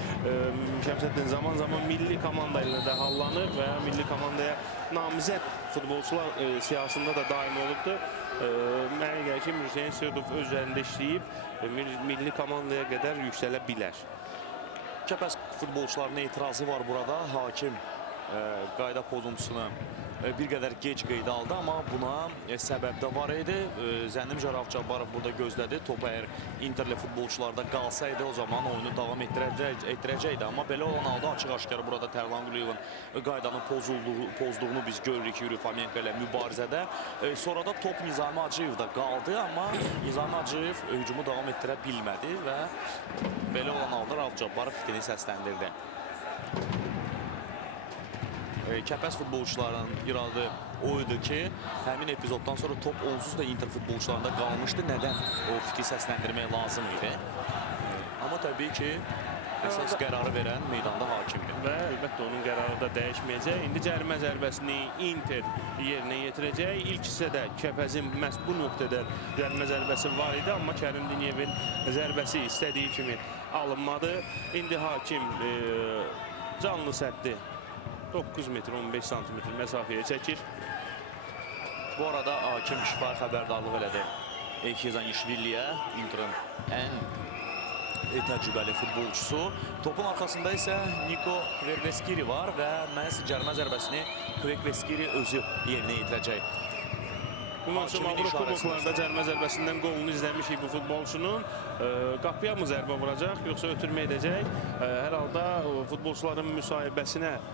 Şəmsəddin zaman-zaman milli komanda ilə də hallanır və milli komandaya namizəd futbolçular siyasında da daim olubdur. Mənə gəlir ki, Mirseyin Seyidov öz üzərində işləyib milli komandaya qədər yüksələ bilər. Kəpəz futbolçularının etirazı var burada. Hakim qayda pozuntusunu bir qədər gec qeydə aldı, amma buna səbəb də var idi. Zənnimcə Rauf Cabbarov burada gözlədi. Top əgər Interli futbolçularda qalsaydı o zaman oyunu davam etdirəcəkdi. Amma belə olan halda açıq-aşkar burada Tərlan Quliyevin qaydanın pozduğunu biz görürük Yuri Fomenko ilə mübarizədə. Sonra da top Nizami Hacıyevdə qaldı, amma Nizami Hacıyev hücumu davam etdirə bilmədi və belə olan halda Rauf Cabbarov fikrini səsləndirdi. Kəpəz futbolçularının iradı o idi ki, həmin epizoddan sonra top onsuz da Inter futbolçularında qalmışdı. Nədən o fikri səsləndirmək lazım idi? Amma təbii ki, Əsas qərarı verən meydanda hakimdir. Və əlbəttə onun qərarı da dəyişməyəcək. İndi cərimə zərbəsini Inter yerinə yetirəcək. İlk hissədə Kəpəzin məhz bu nöqtədə cərimə zərbəsi var idi, amma Kərim Diniyevin zərbəsi istədiyi kimi alınmadı. İndi hakim canlı səddi 9 metr 15 santimetr məsafəyə çəkir. Bu arada hakim şifahi xəbərdarlıq elədi Ekizanişviliyə, Inter'in ən təcrübəli futbolçusu. Topun arxasında isə Niko Kverveskiri var və məhz cərimə zərbəsini Kverveskiri özü yerinə yetirəcək. Bu mövsüm Avropa kuboklarda cərimə zərbəsindən qolunu izləmişik bu futbolçunun. Qapıya mı zərbə vuracaq, yoxsa ötürmə edəcək? Hər halda futbolçuların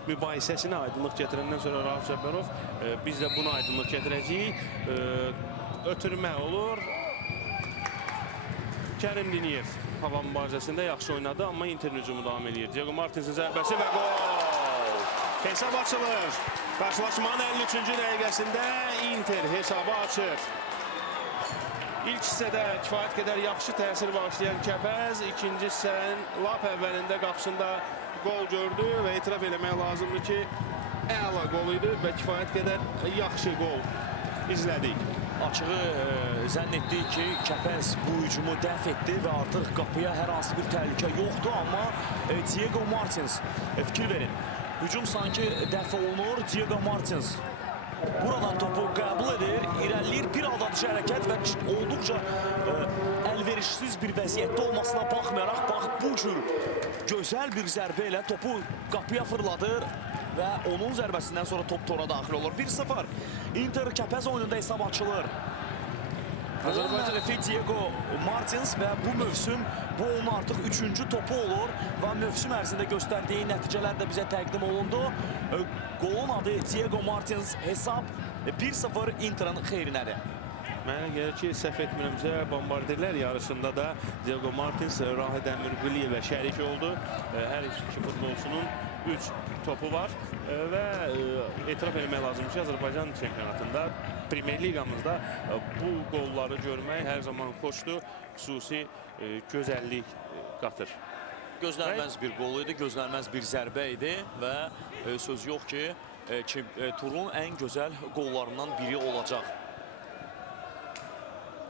mübahisəsinə aydınlıq gətirəndən sonra Rauf Cabbarov biz də buna aydınlıq gətirəcəyik. Ötürmə olur. Kərim Diniyev hava mübarizəsində yaxşı oynadı, amma Inter hücumu davam edir. Diego Martinsin zərbəsi və gol! Hesab açılır. Qarşılaşmanın 53-cü dəqiqəsində Inter hesabı açır. İlk hissədə kifayət qədər yaxşı təsir bağışlayan Kəpəz, ikinci hissənin lap əvvəlində qapısında gol gördü və etiraf eləmək lazımdır ki, əla gol idi və kifayət qədər yaxşı gol izlədik. Açığı zənn etdik ki, Kəpəz bu hücumu dəf etdi və artıq qapıya hər hansı bir təhlükə yoxdur, amma Diego Martins, fikir verin, hücum sanki dəf olunur, Diego Martins buradan topu qəbul edir, irəliləyir, bir aldadıcı hərəkət və olduqca əlverişsiz bir vəziyyətdə olmasına baxmayaraq, bax bu cür gözəl bir zərbə ilə topu qapıya fırladır və onun zərbəsindən sonra top tora daxil olur. 1-0. Inter Kəpəz oyununda hesab açılır. Azərbaycan müəllifi Diego Martins və bu mövsüm bu onun artıq 3-cü topu olur və mövsüm ərzində göstərdiyi nəticələr də bizə təqdim olundu. Qolun adı Diego Martins, hesab 1-0 Inter'in xeyrinədir. Mənə gəlir ki, səhv etmirəmsə, bombardirlər yarışında da Diego Martins Rahid Əmirquliyevə şərik oldu. Hər iki futbolçunun 3 topu var və etiraf etmək lazım ki, Azərbaycan çempionatında, Premyer Liqamızda bu qolları görmək hər zaman xoşdur, xüsusi gözəllik qatır. Gözlənməz bir qol idi, gözlənməz bir zərbə idi və söz yox ki, turun ən gözəl qollarından biri olacaq.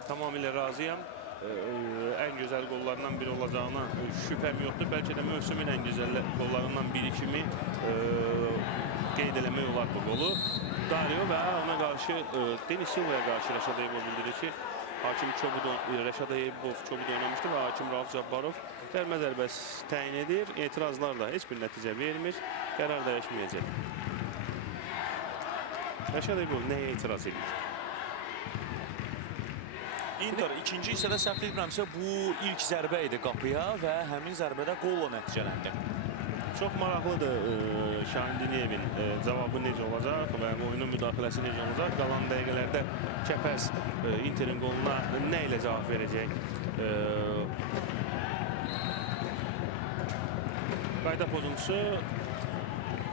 Tamamilə razıyam. Ən gözəl qollarından biri olacağına şübhəm yoxdur. Bəlkə də mövsümün ən gözəl qollarından biri kimi qeyd eləmək olar bu qolu. Dario və ona qarşı Denis Silva'ya qarşı Rəşad Eybov bildirir ki, hakim Rəşad Eybov çobuda oynamışdı və hakim Rauf Cabbarov cərimə zərbəsi təyin edir. Etirazlar da heç bir nəticə vermir. Qərar dəyişməyəcək. Rəşad Eybov nəyə etiraz edir? Inter ikinci hissədə səhv etmirəmsə bu ilk zərbə idi qapıya və həmin zərbədə qolla nəticələndi. Çox maraqlıdır Şahin Diniyevin cavabı necə olacaq və oyunun müdaxiləsi necə olacaq. Qalan dəqiqələrdə Kəpəz Interin qoluna nə ilə cavab verəcək? Qayda pozuntusu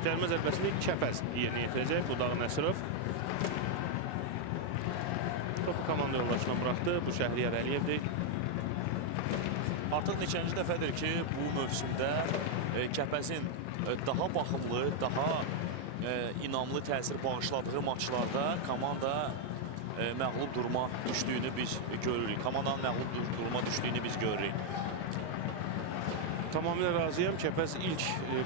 cərimə zərbəsini Kəpəz yerinə yetirəcək. Budaq Nəsirov topu komanda yoldaşına buraxdı. Bu Şəhriyar Əliyevdir. Artıq neçənci dəfədir ki, bu mövsümdə Kəpəzin daha baxımlı, daha inamlı təsir bağışladığı maçlarda komanda məğlub duruma düşdüyünü biz görürük. Komandanın məğlub duruma düşdüyünü biz görürük. Tamamilə razıyam. Kəpəz ilk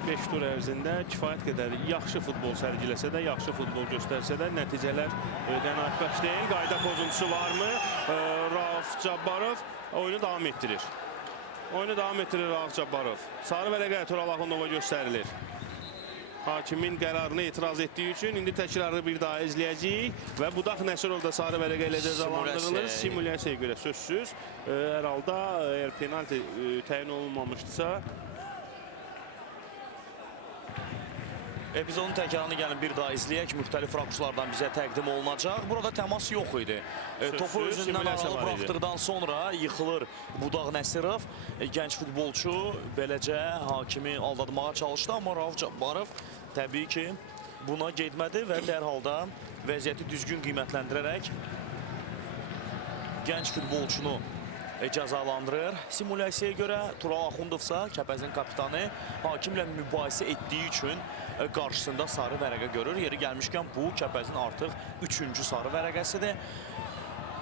5 tur ərzində kifayət qədər yaxşı futbol sərgiləsə də, yaxşı futbol göstərsə də nəticələr qənaətbəxş deyil. Qayda pozuntusu varmı? Rauf Cabbarov oyunu davam etdirir. Oyunu davam etdirir Rauf Cabbarov. Sarı vərəqə Tural Axundova göstərilir. Hakimin qərarına etiraz etdiyi üçün indi təkrarı bir daha izləyəcəyik və Budaq Nəsirov da sarı vərəqə ilə cəzalandırılır. Simulyasiyaya görə sözsüz. Hər halda əgər penalti təyin olunmamışdırsa, Epizodun təkrarını gəlin bir daha izləyək. Müxtəlif rakurslardan bizə təqdim olunacaq. Burada təmas yox idi. Topu özündən aralı buraxdıqdan sonra yıxılır Budaq Nəsirov. Gənc futbolçu beləcə hakimi aldadmağa çalışdı. Amma Rauf Cabbarov təbii ki buna getmədi və dərhal da vəziyyəti düzgün qiymətləndirərək gənc futbolçunu cəzalandırır. Simulyasiyaya görə Tural Axundovsa, Kəpəzin kapitanı, hakimlə mübahisə etdiyi üçün qarşısında sarı vərəqə görür. Yeri gəlmişkən bu Kəpəzin artıq 3-cü sarı vərəqəsidir.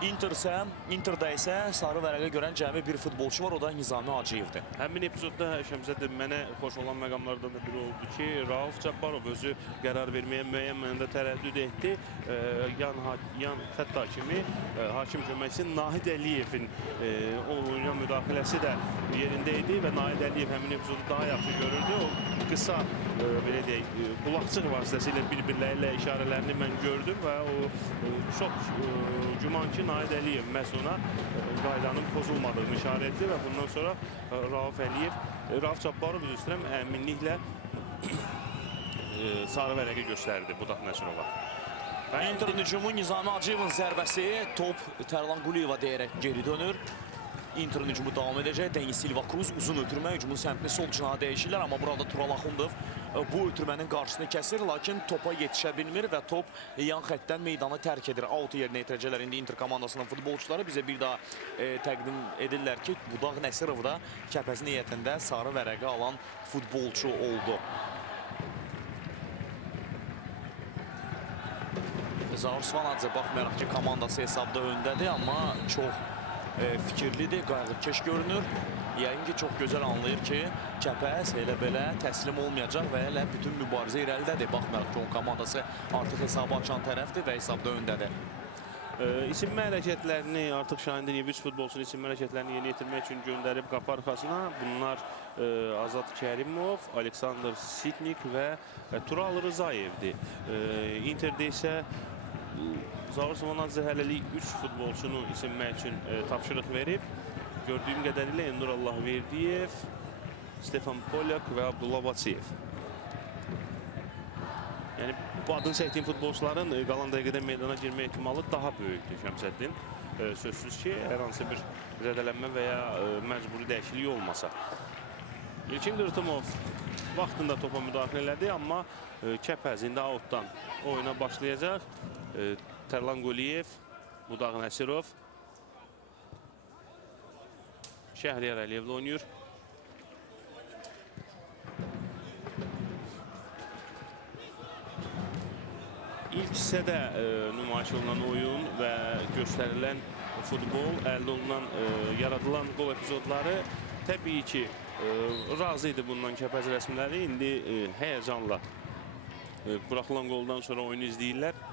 Interdə isə sarı vərəqə görən cəmi bir futbolçu var, o da Nizami Hacıyevdir. Həmin epizodda Şəmsəddin mənə xoş olan məqamlardan da biri oldu ki, Rauf Cabbarov özü qərar verməyə müəyyən mənada tərəddüd etdi. Yan xətt hakimi, hakim köməkçisi Nahid Əliyevin o oyuna müdaxiləsi də yerində idi və Nahid Əliyev həmin epizodu daha yaxşı görürdü. O qısa, belə deyək, qulaqçıq vasitəsilə bir-birlərlə işarələrini mən gördüm və o çox güman ki, Nahid Əliyev məhz ona qaydanın pozulmadığını işarə etdi və bundan sonra Rauf Cabbarov üzrə əminliklə sarı vərəqə göstərdi Budaq Nəsirova. Interin hücumu Nizami Hacıyevin zərbəsi top Tərlan Quliyeva deyərək geri dönür. Interin hücumu davam edəcək. Denis Silva Cruz uzun ötürmə hücumun səmtini sol cinaha dəyişirlər, amma burada Tural Axundov bu ötürmənin qarşısını kəsir, lakin topa yetişə bilmir və top yan xəttdən meydanı tərk edir. Out yerinə yetirəcəklər indi Inter komandasının futbolçuları. Bizə bir daha təqdim edirlər ki, Budaq Nəsirov da Kəpəzin heyətində sarı vərəqə alan futbolçu oldu. Zaur Svanadze baxmayaraq ki, komandası hesabda öndədir, amma çox fikirlidir, qayğıkeş görünür. Yəqin ki, çox gözəl anlayır ki, Kəpəz elə belə təslim olmayacaq və elə bütün mübarizə irəlidədir. Baxmayaraq ki, onun komandası artıq hesabı açan tərəfdir və hesabda öndədir. İsinmə hərəkətlərini artıq Şahin Diniyeviç futbolçunun isinmə hərəkətlərini yeni yetirmək üçün göndərib qapı arxasına. Bunlar Azad Kərimov, Aleksandr Sitnik və Tural Rızayevdir. Interdə isə Zaur Svanadze hələlik 3 futbolçunu isinmək üçün tapşırıq verib. Gördüyüm qədərilə Endur Allahverdiyev, Stefan Polyak və Abdullah Vatsiyev. Yəni, bu adını çəkdiyim futbolçuların qalan dəqiqədə meydana girmə ehtimalı daha böyükdür Şəmsəddin. Sözsüz ki, hər hansı bir zədələnmə və ya məcburi dəyişiklik olmasa. İlkin Qırtımov vaxtında topa müdaxilə elədi, amma Kəpəz indi outdan oyuna başlayacaq. Tərlan Quliyev, Budaq Nəsirov, Şəhriyar Əliyevlə oynayır. İlk hissədə nümayiş olunan oyun və göstərilən futbol, əldə olunan, yaradılan qol epizodları təbii ki, razı idi bundan Kəpəz rəsmiləri. İndi həyəcanla buraxılan qoldan sonra oyunu izləyirlər.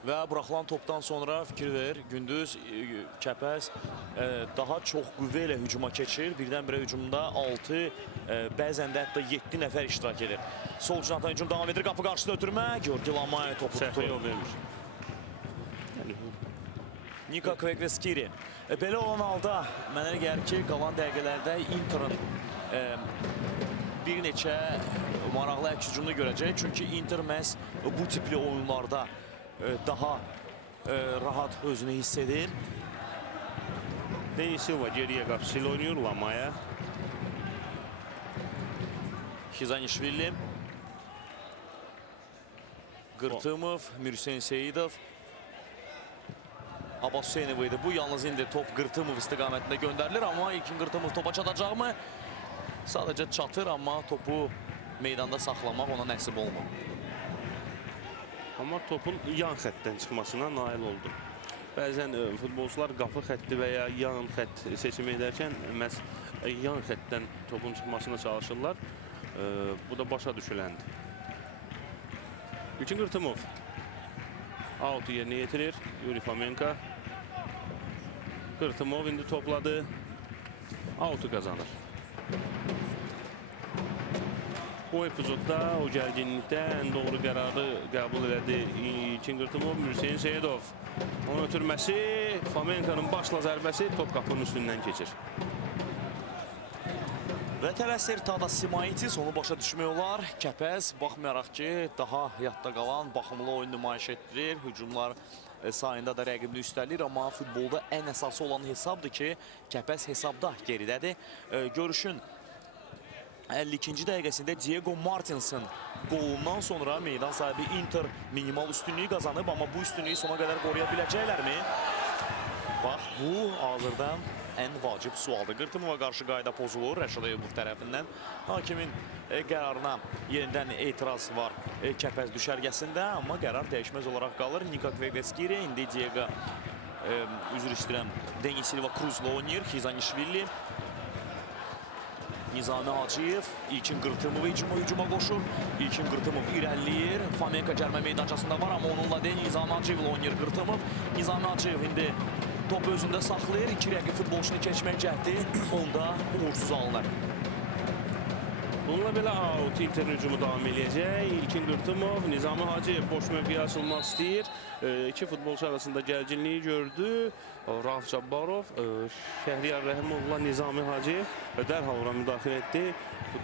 Və buraxılan topdan sonra fikir verir, gündüz Kəpəz daha çox qüvvə ilə hücuma keçir. Birdən-birə hücumda 6, bəzən də hətta 7 nəfər iştirak edir. Sol cinahdan hücum davam edir, qapı qarşısında ötürmə. Georgi Lamay topu tutur. Səhvə yol vermiş. Nika Kvekveskiri. Belə olan halda mənə gəlir ki, qalan dəqiqələrdə Interin bir neçə maraqlı əks hücumunu görəcək. Çünki Inter məhz bu tipli oyunlarda daha rahat özünü hiss edir. Denis Silva geriyə qapısı ilə oynayır, Lamaya. Xizanishvili, Qırtımov, Mürsen Seyidov, Abbas Hüseynov idi. Bu yalnız indi top Qırtımov istiqamətində göndərilir, amma ilkin Qırtımov topa çatacaqmı? Sadəcə çatır, amma topu meydanda saxlamaq ona nəsib olmur. Amma topun yan xəttdən çıxmasına nail oldu. Bəzən futbolçular qapı xətti və ya yan xətt seçim edərkən məhz yan xəttdən topun çıxmasına çalışırlar. Bu da başa düşüləndir. İlkin Qırtımov out'u yerinə yetirir. Yuri Fomenko. Qırtımov indi topladı. Out'u qazanır. Bu epizodda, o gərginlikdə ən doğru qərarı qəbul elədi İlkin Qırtımov, Mürsen Seyidov. Onun ötürməsi, Fomenko'nun başla zərbəsi top qapının üstündən keçir. Və tələsir Tada Simaitis, onu başa düşmək olar. Kəpəz, baxmayaraq ki, daha yadda qalan, baxımlı oyun nümayiş etdirir. Hücumlar sayında da rəqibini üstəlir, amma futbolda ən əsası olan hesabdır ki, Kəpəz hesabda geridədir. Görüşün 52-ci dəqiqəsində Diego Martins'in qolundan sonra meydan sahibi Inter minimal üstünlüyü qazanıb, amma bu üstünlüyü sona qədər qoruya biləcəklərmi? Bax, bu hazırdan ən vacib sualdır. Qırtımova qarşı qayda pozulur Rəşad Eyyubov tərəfindən. Hakimin qərarına yenidən etiraz var Kəpəz düşərgəsində, amma qərar dəyişməz olaraq qalır. Nikak Vegaskiri, indi Diego, üzr istəyirəm, Denis Silva Cruz'la oynayır. Xizanishvili, Nizami Hacıyev, İlkin Qırtımov hücuma qoşur. İlkin Qırtımov irəliləyir. Fomenko cərmə meydançasında var, amma onunla deyil, Nizami Hacıyevlə oynayır Qırtımov. Nizami Hacıyev indi top özündə saxlayır. 2 rəqib futbolçunu keçmək cəhdi onda uğursuz alınır. Bununla belə out Inter hücumu davam edəcək. İlkin Qırtımov, Nizami Hacıyev boş mövqeyə açılmaq istəyir. İki futbolçu arasında gərginliyi gördü. Rauf Cabbarov, Şəhriyar Rəhimovla Nizami Hacıyev dərhal ora müdaxilə etdi.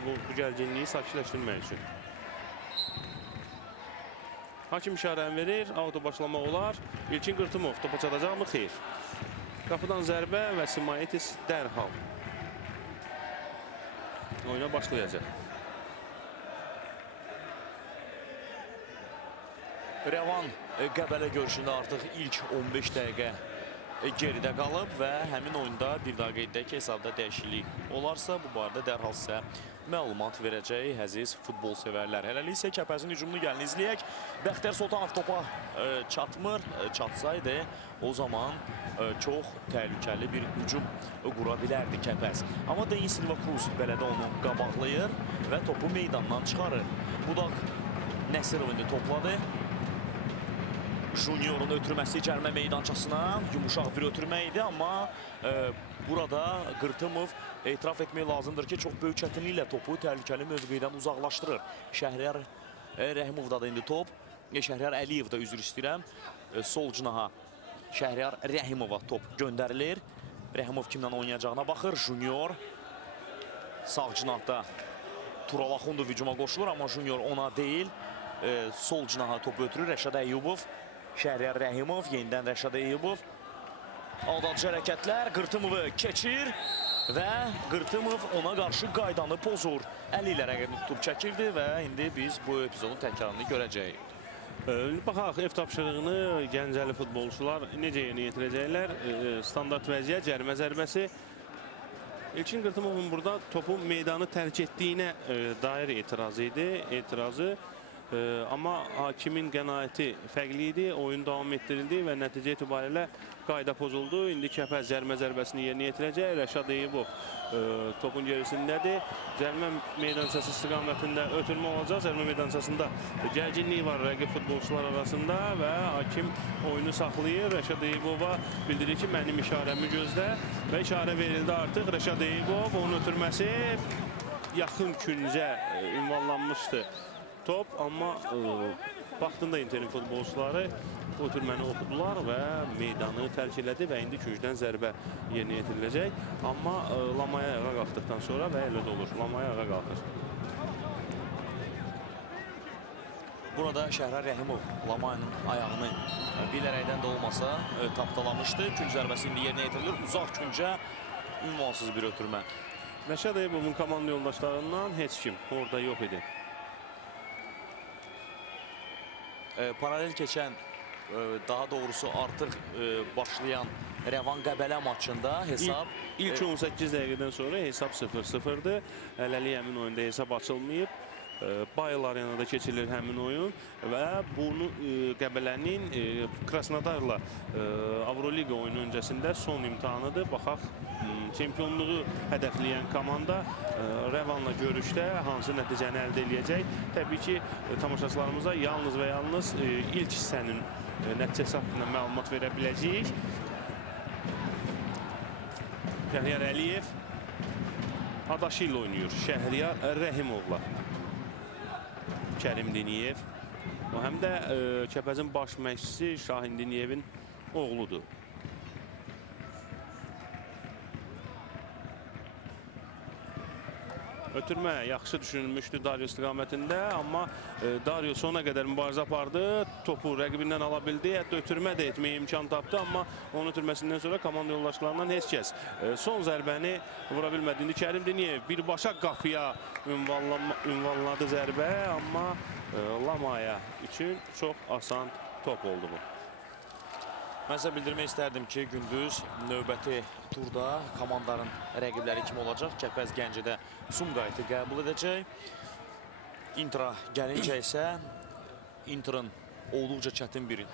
Bu gərginliyi sakitləşdirmək üçün. Hakim işarəni verir, auto başlamaq olar. İlkin Qırtımov topa çatacaqmı? Xeyr. Qapıdan zərbə və Simayetis dərhal oyuna başlayacaq. Rəvan Qəbələ görüşündə artıq ilk 15 dəqiqə geridə qalıb və həmin oyunda bir daha qeyd edək ki, hesabda dəyişiklik olarsa, bu barədə dərhal sizə məlumat verəcək əziz futbol sevərlər. Hələlik isə Kəpəzin hücumunu gəlin izləyək. Bəxtiyar Sultanov topa çatmır, çatsaydı o zaman çox təhlükəli bir hücum qura bilərdi Kəpəz. Amma Denis Silva Cruz belə də onu qabaqlayır və topu meydandan çıxarır. Budaq Nəsirov indi topladı. Junior'un ötürməsi cərmə meydançasına yumuşaq bir ötürmə idi, amma burada Qırtımov etiraf etmək lazımdır ki, çox böyük çətinliklə topu təhlükəli mövqedən uzaqlaşdırır. Şəhriyar Rəhimovda da indi top. Şəhriyar Əliyev da üzr istəyirəm. Sol cinaha Şəhriyar Rəhimova top göndərilir. Rəhimov kimdən oynayacağına baxır. Junior sağ cinahda Tural Axundov hücuma qoşulur, amma Junior ona deyil. Sol cinaha topu ötürür Rəşad Eyyubov. Şəhriyar Rəhimov, yenidən Rəşad Eyyubov. Aldadıcı hərəkətlər, Qırtımovu keçir və Qırtımov ona qarşı qaydanı pozur. Əli ilə rəqibini tutub çəkirdi və indi biz bu epizodun təkrarını görəcəyik. Baxaq, ev tapşırığını Gəncəli futbolçular necə yerinə yetirəcəklər? Standart vəziyyət, cərimə zərbəsi. İlkin Qırtımovun burada topu meydanı tərk etdiyinə dair etirazı. Amma hakimin qənaəti fərqli idi, oyun davam etdirildi və nəticə etibarilə qayda pozuldu. İndi Kəpəz cərimə zərbəsini yerinə yetirəcək. Rəşad Eyyubov topun gerisindədir. Cərimə meydançası istiqamətində ötürmə olacaq. Cərimə meydançasında gərginlik var rəqib futbolçular arasında və hakim oyunu saxlayır. Rəşad Eyyubova bildirir ki, mənim işarəmi gözlə və işarə verildi artıq. Rəşad Eyyubov, onun ötürməsi yaxın küncə ünvanlanmışdı top, amma vaxtında Interin futbolçuları o ötürməni oxudular və meydanı tərk elədi və indi küncdən zərbə yerinə yetiriləcək. Amma Lamaya ayağa qalxdıqdan sonra və elə də olur, Lamaya ayağa qalxır. Burada Şəhriyar Rəhimov Lamayanın ayağını bilərəkdən də olmasa tapdalamışdı. Künc zərbəsi indi yerinə yetirilir. Uzaq küncə ünvansız bir ötürmə. Rəşad Eyyubovun komanda yoldaşlarından heç kim orada yox idi. Paralel keçən, daha doğrusu artıq başlayan Rəvan Qəbələ maçında hesab... İlk 18 dəqiqədən sonra hesab 0-0'dır. Hələlik həmin oyunda hesab açılmayıb. Bayıl arenada keçirilir həmin oyun və bunu Qəbələnin Krasnodarla Avroliqa oyunu öncəsində son imtahanıdır. Baxaq, çempionluğu hədəfləyən komanda Rəvanla görüşdə hansı nəticəni əldə edəcək? Təbii ki, tamaşaçılarımıza yalnız və yalnız ilk hissənin nəticəsi haqqında məlumat verə biləcəyik. Şəhriyar Əliyev adaşı ilə oynayır. Şəhriyar Rəhimovla. Kərim Diniyev. O həm də Kəpəzin baş məşqçisi Şahin Diniyevin oğludur. Ötürmə yaxşı düşünülmüşdü Dario istiqamətində, amma Dario sona qədər mübarizə apardı, topu rəqibindən ala bildi, hətta ötürmə də etməyə imkan tapdı, amma onun ötürməsindən sonra komanda yoldaşlarından heç kəs son zərbəni vura bilmədi. İndi Kərim Diniyev birbaşa qapıya ünvanladı zərbə, amma Lamaya üçün çox asan top oldu bu. Mən sizə bildirmək istərdim ki, gündüz növbəti turda komandanın rəqibləri kim olacaq? Kəpəz Gəncədə Sumqayıtı qəbul edəcək. Inter'a gəlincə isə Inter'ın olduqca çətin bir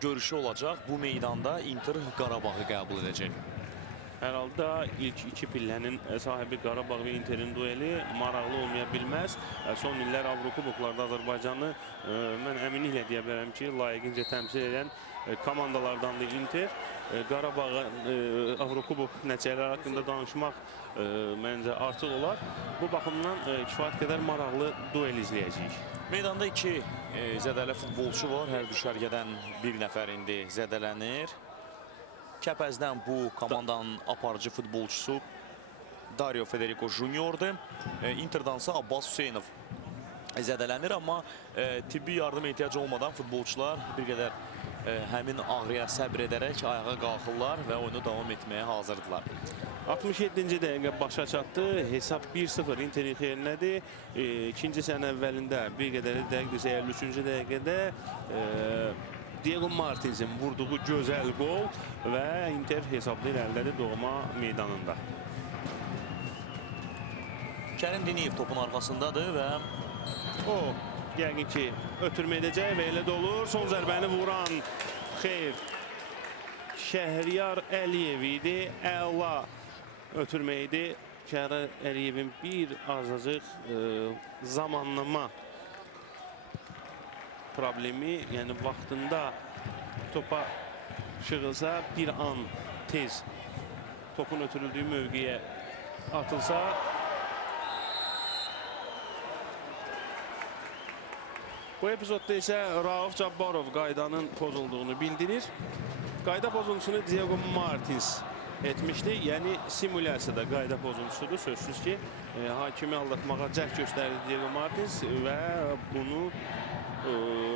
görüşü olacaq. Bu meydanda Inter Qarabağı qəbul edəcək. Hər halda ilk iki pillənin sahibi Qarabağ və Interin dueli maraqlı olmaya bilməz. Son illər Avrokuboklarda Azərbaycanı mən əminliklə deyə bilərəm ki, layiqincə təmsil edən komandalardandır Inter. Qarabağı Avrokubok nəticələri haqqında danışmaq məncə artıq olar. Bu baxımdan kifayət qədər maraqlı duel izləyəcəyik. Meydanda iki zədəli futbolçu var. Hər düşərgədən bir nəfər indi zədələnir. Kəpəzdən bu komandanın aparıcı futbolçusu Dario Federico Junior'dur. Inter'dansa Abbas Hüseynov zədələnir, amma tibbi yardım ehtiyacı olmadan futbolçular bir qədər həmin ağrıya səbr edərək ayağa qalxırlar və oyunu davam etməyə hazırdılar. 67-ci dəqiqə başa çatdı. Hesab 1-0 Interin xeyrinədir. İkinci sənə əvvəlində bir qədər dəqiqdirsə 53-cü dəqiqədə Diego Martinz'in vurduğu gözəl gol və Inter hesabda irəlilədi doğma meydanında. Kərim Diniyev topun arxasındadır və o yəqin ki ötürmə edəcək və elə də olur. Son zərbəni vuran xeyr Şəhriyar Əliyev idi. Əla ötürmə idi. Şəhriyar Əliyevin bir azacıq zamanlama problemi, yəni vaxtında topa şığılsa, bir an tez topun ötürüldüyü mövqeyə atılsa bu epizodda isə Rauf Cabbarov qaydanın pozulduğunu bildirir. Qayda pozuntusunu Diego Martins etmişdi. Yəni simulyasiyada qayda pozuntusudur. Sözsüz ki, hakimi aldatmağa cəhd göstərdi Diego Martins və bunu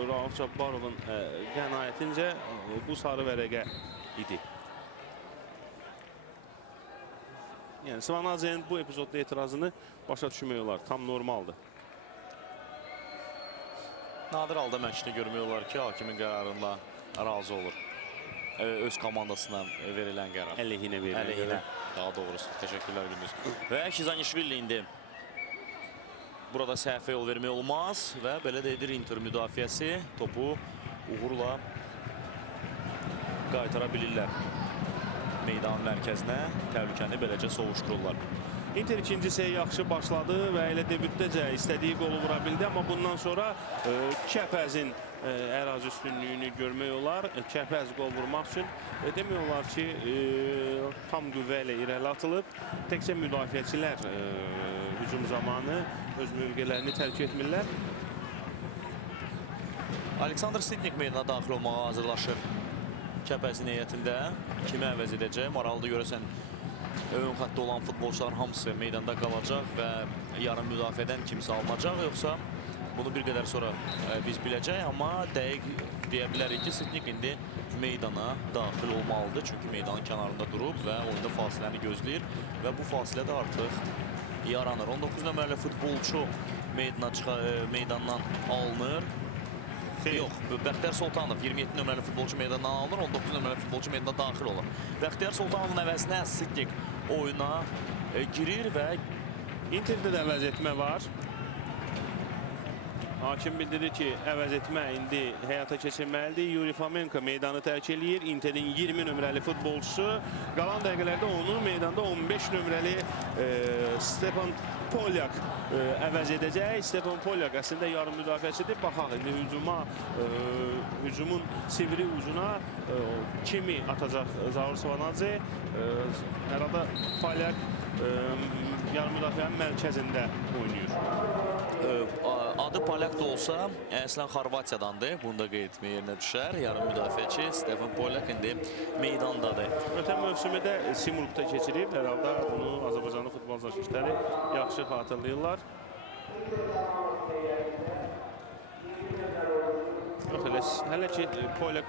Rauf Cabbarovun qənaətincə bu sarı vərəqə idi. Yəni Svanazyanın bu epizodda etirazını başa düşmək olar. Tam normaldır. nadir halda məşqdə görmək olar ki, hakimin qərarında razı olur. Öz komandasına verilən qərar. Əleyhinə verilən Əleyhinə. Daha doğrusu. Təşəkkürlər Gündüz. Və Kizanişvili indi burada səhvə yol vermək olmaz və belə də edir Inter müdafiəsi. Topu uğurla qaytara bilirlər meydan mərkəzinə. Təhlükəni beləcə sovuşdururlar. Inter ikinci hissəyə yaxşı başladı və elə debütdəcə istədiyi qolu vura bildi. Amma bundan sonra Kəpəzin ərazi üstünlüyünü görmək olar. Kəpəz qol vurmaq üçün demək olar ki, tam qüvvə ilə irəli atılıb. Təkcə müdafiəçilər hücum zamanı öz mövqələrini tərk etmirlər. Aleksandr Sidnik meydana daxil olmağa hazırlaşır. Kəpəzin heyətində kimi əvəz edəcək? Maraqlıdır görəsən. Ön xəttdə olan futbolçuların hamısı meydanda qalacaq və yarım müdafiədən kimsə alınacaq, yoxsa bunu bir qədər sonra biz biləcək, amma dəqiq deyə bilərik ki, Sidnik indi meydana daxil olmalıdır, çünki meydanın kənarında durub və oyunda fasiləni gözləyir və bu fasilə də artıq yaranır. 19 nömrəli futbolçu meydandan alınır. Yox, Bəxtiyar Sultanov 27 nömrəli futbolçu meydandan alınır, 19 nömrəli futbolçu meydana daxil olur. Bəxtiyar Sultanovun əvəzinə Sidnik oyuna girir və Interdə də əvəz etmə var. Hakim bildirir ki, əvəz etmə indi həyata keçirməlidir. Yuri Fomenko meydanı tərk eləyir. Interin 20 nömrəli futbolçusu. Qalan dəqiqələrdə onu meydanda 15 nömrəli Stepan Polyak əvəz edəcək. Stepan Polyak əslində yarım müdafiəçidir. Baxaq, indi hücumun sivri ucuna kimi atacaq Zaur Svanadze. Herhalde Polyak yarım müdafiənin mərkəzində oynayır. adı Polak da olsa əslən Xorvatiyadandır. Bunu da qeyd etməyə yerinə düşər. Yarım müdafiəçi Stefan Polak indi meydandadır. Ötən mövsümü də Simurqda keçirib. Hər halda bunu Azərbaycanlı futbol zaşişləri yaxşı xatırlayırlar. Hələ ki Polak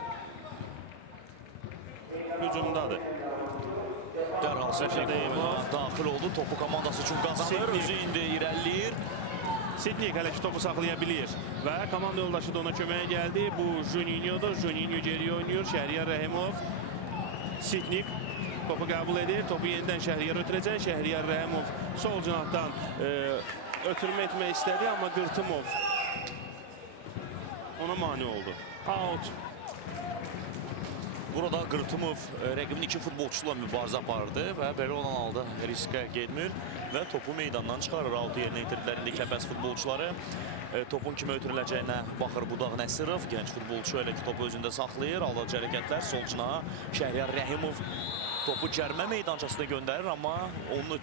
hücumdadır. Dərhal daxil oldu. Topu komandası üçün qazanır. Özü indi irəliləyir. Sidney hələ ki topu saxlaya bilir və komanda yoldaşı da ona köməyə gəldi. Bu Juninho'dur. Juninho geriyə oynayır. Şəhriyar Rəhimov. Sidney topu qəbul edir. Topu yenidən Şəhriyar ötürəcək. Şəhriyar Rəhimov sol cinahdan ötürmə etmək istədi, amma Qırtımov ona mane oldu. Out. Burada Qırtımov rəqibin iki futbolçusuyla mübarizə apardı və belə olan halda riskə getmir və topu meydandan çıxarır. Altı yerinə itirdilər indi Kəpəz futbolçuları. Topun kimə ötürüləcəyinə baxır Budaq Nəsirov. Gənc futbolçu elə ki topu özündə saxlayır. Aldıcı hərəkətlər sol cinaha. Şəhriyar Rəhimov topu cərmə meydançasına göndərir, amma onun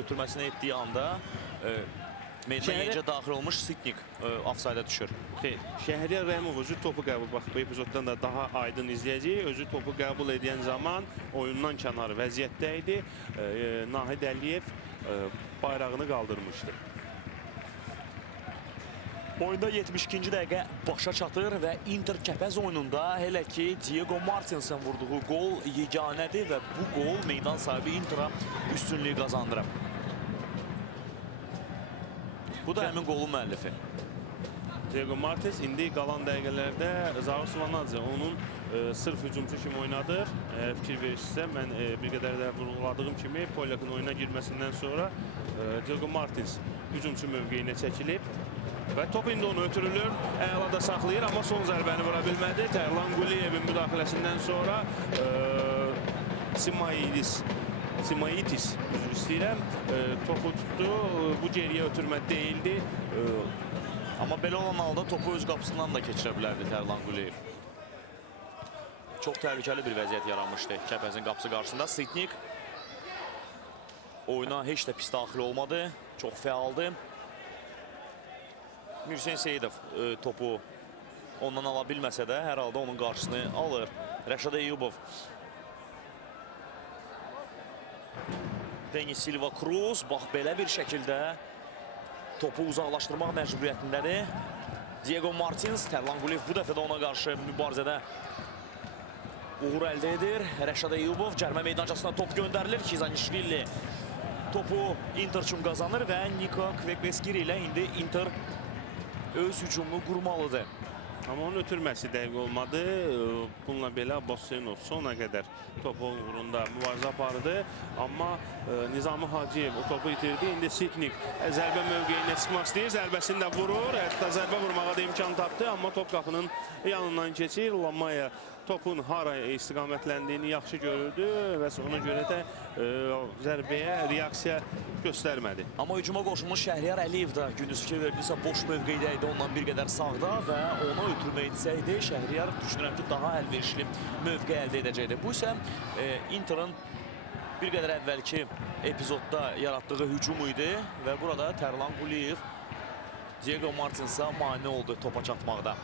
ötürməsini etdiyi anda meydana yenicə daxil olmuş Sidnik ofsayda düşür. Şəhriyar Rəhimov özü topu qəbul, bax bu epizoddan da daha aydın izləyəcəyik. Özü topu qəbul edən zaman oyundan kənar vəziyyətdə idi. Nahid Əliyev bayrağını qaldırmışdı. Oyunda 72-ci dəqiqə başa çatır və Inter Kəpəz oyununda hələ ki Diego Martinsin vurduğu qol yeganədir və bu qol meydan sahibi Inter'a üstünlüyü qazandırır. Bu da həmin qolun müəllifi. Diego Martins indi qalan dəqiqələrdə Zaur Svanadze onun sırf hücumçu kimi oynadır. Fikir verirsinizsə, mən bir qədər də vurguladığım kimi Polyakın oyuna girməsindən sonra Diego Martins hücumçu mövqeyinə çəkilib və top indi onu ötürülür. Əla da saxlayır, amma son zərbəni vura bilmədi. Tərlan Quliyevin müdaxiləsindən sonra Simaitis, üzr istəyirəm, topu tutdu. Bu geriyə ötürmə deyildi. Amma belə olan halda topu öz qapısından da keçirə bilərdi Tərlan Quliyev. Çox təhlükəli bir vəziyyət yaranmışdı Kəpəzin qapısı qarşısında. Sidnik oyuna heç də pis daxil olmadı. Çox fəaldı. Mürsen Seyidov topu ondan ala bilməsə də hər halda onun qarşısını alır. Rəşad Eyyubov. Denis Silva Cruz bax belə bir şəkildə topu uzaqlaşdırmaq məcburiyyətindədir. Diego Martins, Tərlan Quliyev bu dəfə də ona qarşı mübarizədə uğur əldə edir. Rəşad Eyyubov cərmə meydançasına top göndərilir. Kizanishvili topu Inter üçün qazanır və Niko Kvekbeskiri ilə indi Inter öz hücumunu qurmalıdır. Amma onun ötürməsi dəqiq olmadı. Bununla belə Bosenov sona qədər topu uğrunda mübarizə apardı. Amma Nizami Hacıyev o topu itirdi. İndi Sidnik zərbə mövqeyinə çıxmaq istəyir. Zərbəsini də vurur. Hətta zərbə vurmağa da imkan tapdı. Amma top qapının yanından keçir. Lamaya topun hara istiqamətləndiyini yaxşı görürdü və ona görə də zərbəyə reaksiya göstərmədi. Amma hücuma qoşulmuş Şəhriyar Əliyev də gündüz fikir verdisə boş mövqedə idi, ondan bir qədər sağda və ona ötürmə etsəydi Şəhriyar düşünürəm ki daha əlverişli mövqe əldə edəcəkdi. Bu isə Inter'ın bir qədər əvvəlki epizodda yaratdığı hücum idi və burada Tərlan Quliyev Diego Martinsə mane oldu topa çatmaqda.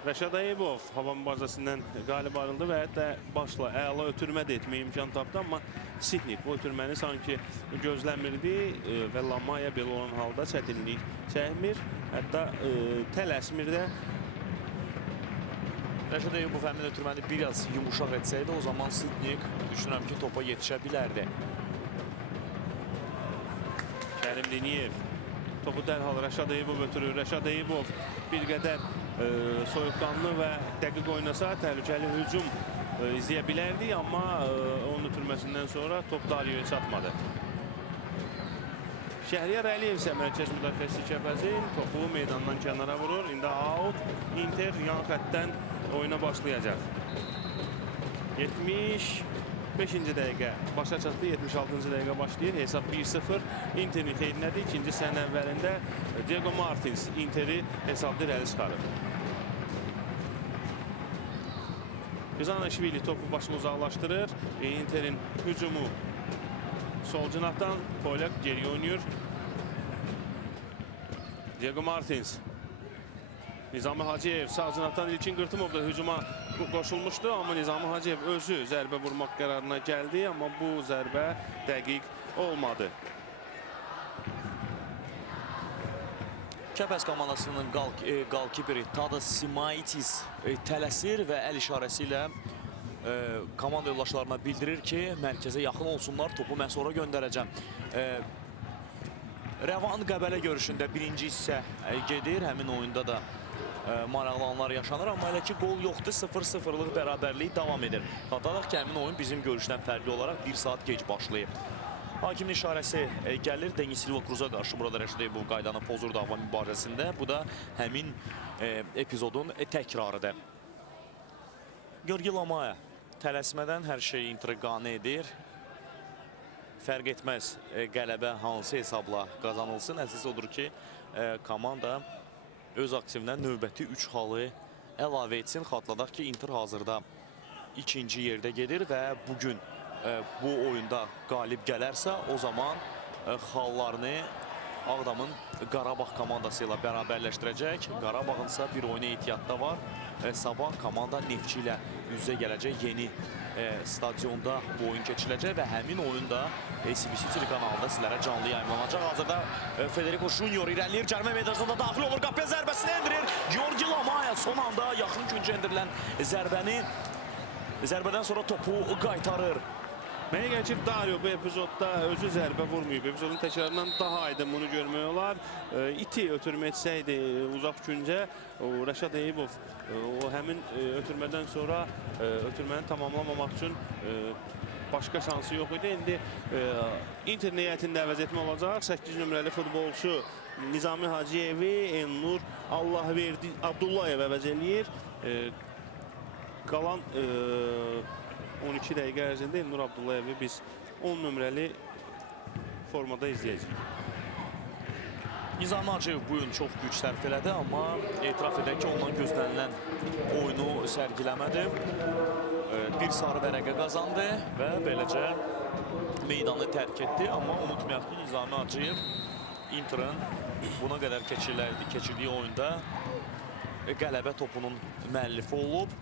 Rəşad Eyyubov hava mübarizəsindən qalib ayrıldı və hətta başla əla ötürmə də etməyə imkan tapdı, amma Sidnik bu ötürməni sanki gözləmirdi və Lamaya belə olan halda çətinlik çəkmir, hətta tələsmir də. Rəşad Eyyubov həmin ötürməni biraz yumuşaq etsəydi, o zaman Sidnik düşünürəm ki topa yetişə bilərdi. Kərim Diniyev topu dərhal Rəşad Eyyubov ötürür. Rəşad Eyyubov bir qədər soyuqqanlı və dəqiq oynasa təhlükəli hücum izləyə bilərdik, amma onun ötürməsindən sonra top Dario'ya çatmadı. Şəhriyar Əliyev isə mərkəz müdafiəçisi Kəpəzin topu meydandan kənara vurur. İndi out. Inter yan xəttdən oyuna başlayacaq. 75-ci dəqiqə başa çatdı, 76-cı dəqiqə başlayır. Hesab 1-0 Inter'in xeyrinədir. İkinci sənin əvvəlində Diego Martins Inter'i hesabda irəli çıxarır. Kizanishvili topu başını uzaqlaşdırır. Inter'in hücumu sol cinahdan Polyak geri oynuyor. Diego Martins. Nizami Hacıyev sağ cinatdan İlkin Qırtımov da hücuma qoşulmuşdu, amma Nizami Hacıyev özü zərbə vurmaq qərarına gəldi, amma bu zərbə dəqiq olmadı. Kəpəz komandasının qalkiperi Tadas Simaitis tələsir və əl işarəsi ilə komanda yoldaşlarına bildirir ki, mərkəzə yaxın olsunlar, topu mən sonra göndərəcəm. Rəvan Qəbələ görüşündə birinci hissə gedir, həmin oyunda da maraqlı anlar yaşanır, amma hələ ki qol yoxdur, 0-0'lıq bərabərlik davam edir. Xatırladaq ki, həmin oyun bizim görüşdən fərqli olaraq 1 saat gec başlayıb. Hakimin işarəsi gəlir, Denis Silva Cruz'a qarşı burada Rəşidəy bu qaydanı pozur dava mübarizəsində. Bu da həmin epizodun təkrarıdır. Georgi Lamaya tələsmədən hər şeyi intriqanə edir. Fərq etməz qələbə hansı hesabla qazanılsın. Əsas odur ki, komanda öz aktivinə növbəti 3 halı əlavə etsin. Xatırladaq ki, Inter hazırda ikinci yerdə gedir və bugün bu oyunda qalib gələrsə, o zaman xallarını Ağdamın Qarabağ komandası ilə bərabərləşdirəcək. Qarabağın isə bir oyuna ehtiyatda var. Sabah komanda Neftçi ilə üz-üzə gələcək. Yeni stadionda bu oyun keçiləcək və həmin oyunda SBC telekanalında sizlərə canlı yayımlanacaq. Hazırda Federico Junior irəliləyir, cərimə meydançasında daxil olur, qapıya zərbəsini endirir. Georgi Lamaya son anda yaxın küncə endirilən zərbədən sonra topu qaytarır. Mənə gəlir ki, Dario bu epizodda özü zərbə vurmayıb. Epizodun təkrarından daha aydın bunu görmək olar. İti ötürmə etsəydi uzaq küncə, Rəşad Eyübov o həmin ötürmədən sonra ötürməni tamamlamamaq üçün başqa şansı yox idi. İndi Inter niyətində əvəz etmə olacaq. 8 nömrəli futbolçu Nizami Hacıyevi Elnur Allahverdi Abdullayev əvəz eləyir. Qalan 12 dəqiqə ərzində Elnur Abdullayevi biz 10 nömrəli formada izləyəcəyik. Nizami Hacıyev bu gün çox güc sərf elədi, amma etiraf edək ki, ondan gözlənilən oyunu sərgiləmədi. Bir sarı vərəqə qazandı və beləcə meydanı tərk etdi. Amma unutmayaq ki, Nizami Hacıyev Inter'ın buna qədər keçirdiyi oyunda qələbə topunun müəllifi olub.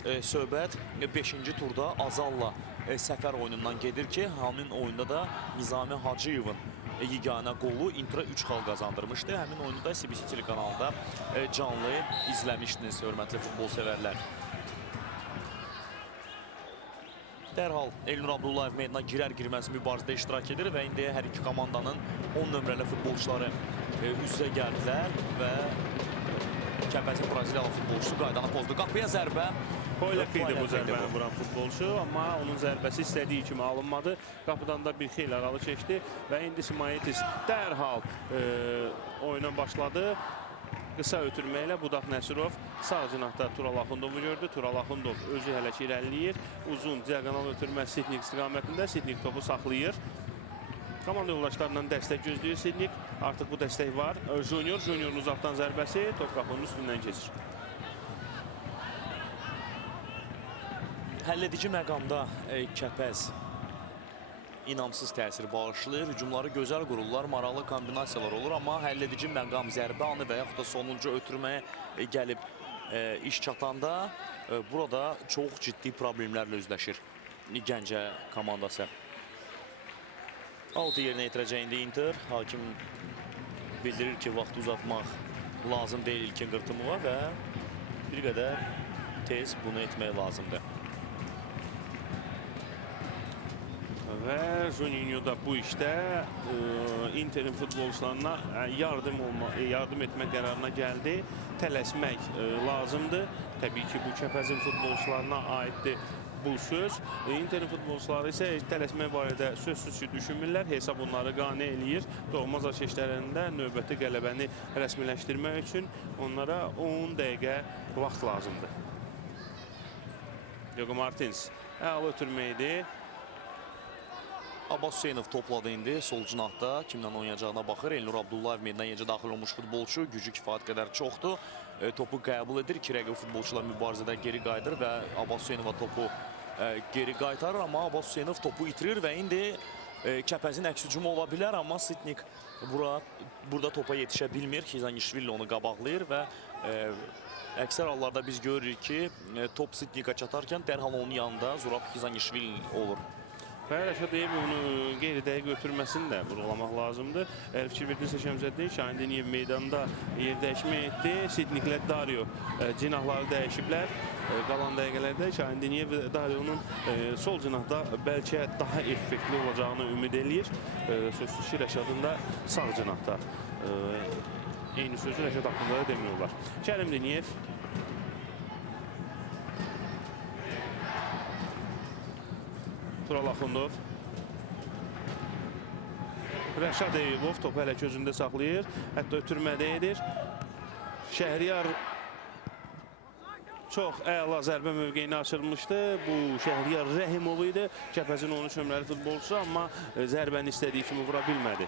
Söhbət 5-ci turda Azalla səfər oyunundan gedir ki, həmin oyunda da Nizami Hacıyevin yeganə qolu Inter'a 3 xal qazandırmışdı. Həmin oyunu da CBC telekanalında canlı izləmişdiniz, hörmətli futbol sevərlər. Dərhal Elnur Abdullayev meydana girər-girməz mübarizədə iştirak edir və indi hər iki komandanın 10 nömrəli futbolçuları üz-üzə gəldilər və Kəpəzin Braziliyalı futbolçusu qaydanı pozdu. Qapıya zərbə. Qoyləq idi bu zərbəni vuran futbolçu, amma onun zərbəsi istədiyi kimi alınmadı. Qapıdan da bir xeyli aralı keçdi və indi Simaitis dərhal oyuna başladı. Qısa ötürməklə Budaq Nəsirov sağ cinahda Tural Axundovu gördü. Tural Axundov özü hələ ki irəliləyir. Uzun diagonal ötürmə Sidnik istiqamətində. Sidnik topu saxlayır. Komanda yoldaşlarından dəstək gözləyir Sidnik. Artıq bu dəstək var. Juniorun uzaqdan zərbəsi top qapının üstündən keçir. Həlledici məqamda Kəpəz inamsız təsir bağışlayır. Hücumları gözəl qururlar, maraqlı kombinasiyalar olur. Amma həlledici məqam zərbə anı və yaxud da sonuncu ötürməyə gəlib iş çatanda burada çox ciddi problemlərlə üzləşir Gəncə komandası. Altı yerinə yetirəcəyində Inter. Hakim bildirir ki, vaxt uzatmaq lazım deyil İlkin Qırtımova və bir qədər tez bunu etmək lazımdır. Və Juninho da bu işdə Inter'in futbolçularına yardım etmək qərarına gəldi. Tələsmək lazımdır. Təbii ki, bu Kəpəzin futbolçularına aiddir bu söz. Inter'in futbolçuları isə tələsmək barədə sözsüz ki, düşünmürlər. Hesab onları qane eləyir. Doğma azarkeşlərində növbəti qələbəni rəsmiləşdirmək üçün onlara 10 dəqiqə vaxt lazımdır. Diego Martins əla ötürməkdir. Abbas Hüseynov topladı indi sol cinahda. Kimdən oynayacağına baxır. Elnur Abdullayev meydana yeni daxil olmuş futbolçu. Gücü kifayət qədər çoxdur. Topu qəbul edir. İki rəqib futbolçular mübarizədə geri qayıdır və Abbas Hüseynova topu geri qaytarır. Amma Abbas Hüseynov topu itirir və indi Kəpəzin əks hücumu ola bilər, amma Sitnik burada topa yetişə bilmir. Xizanishvili onu qabaqlayır və əksər hallarda biz görürük ki, top Sitnikə çatarkən dərhal onun yanında Zurab Xizanishvili olur. Və Rəşad onu qeyri-dəqiq götürməsini də vurğulamaq lazımdır. Əgər fikir verdinizsə Şəmsəddin, Şahin Diniyev meydanda yer dəyişmə etdi. Sidniklə Dario cinahları dəyişiblər. Qalan dəqiqələrdə Şahin Diniyev Darionun sol cinahda bəlkə daha effektli olacağını ümid eləyir. Sözsüz ki, Rəşadın da sağ cinahda eyni sözü Rəşad haqqında da demiyorlar. Kərim Diniyev Tural Axundov. Rəşad Eyübov topu hələ gözündə saxlayır. Hətta ötürmədə edir. Şəhriyar çox əla zərbə mövqeyini açılmışdı. Bu Şəhriyar Rəhimov idi. Kəpəzin 13 nömrəli futbolçusu, amma zərbəni istədiyi kimi vura bilmədi.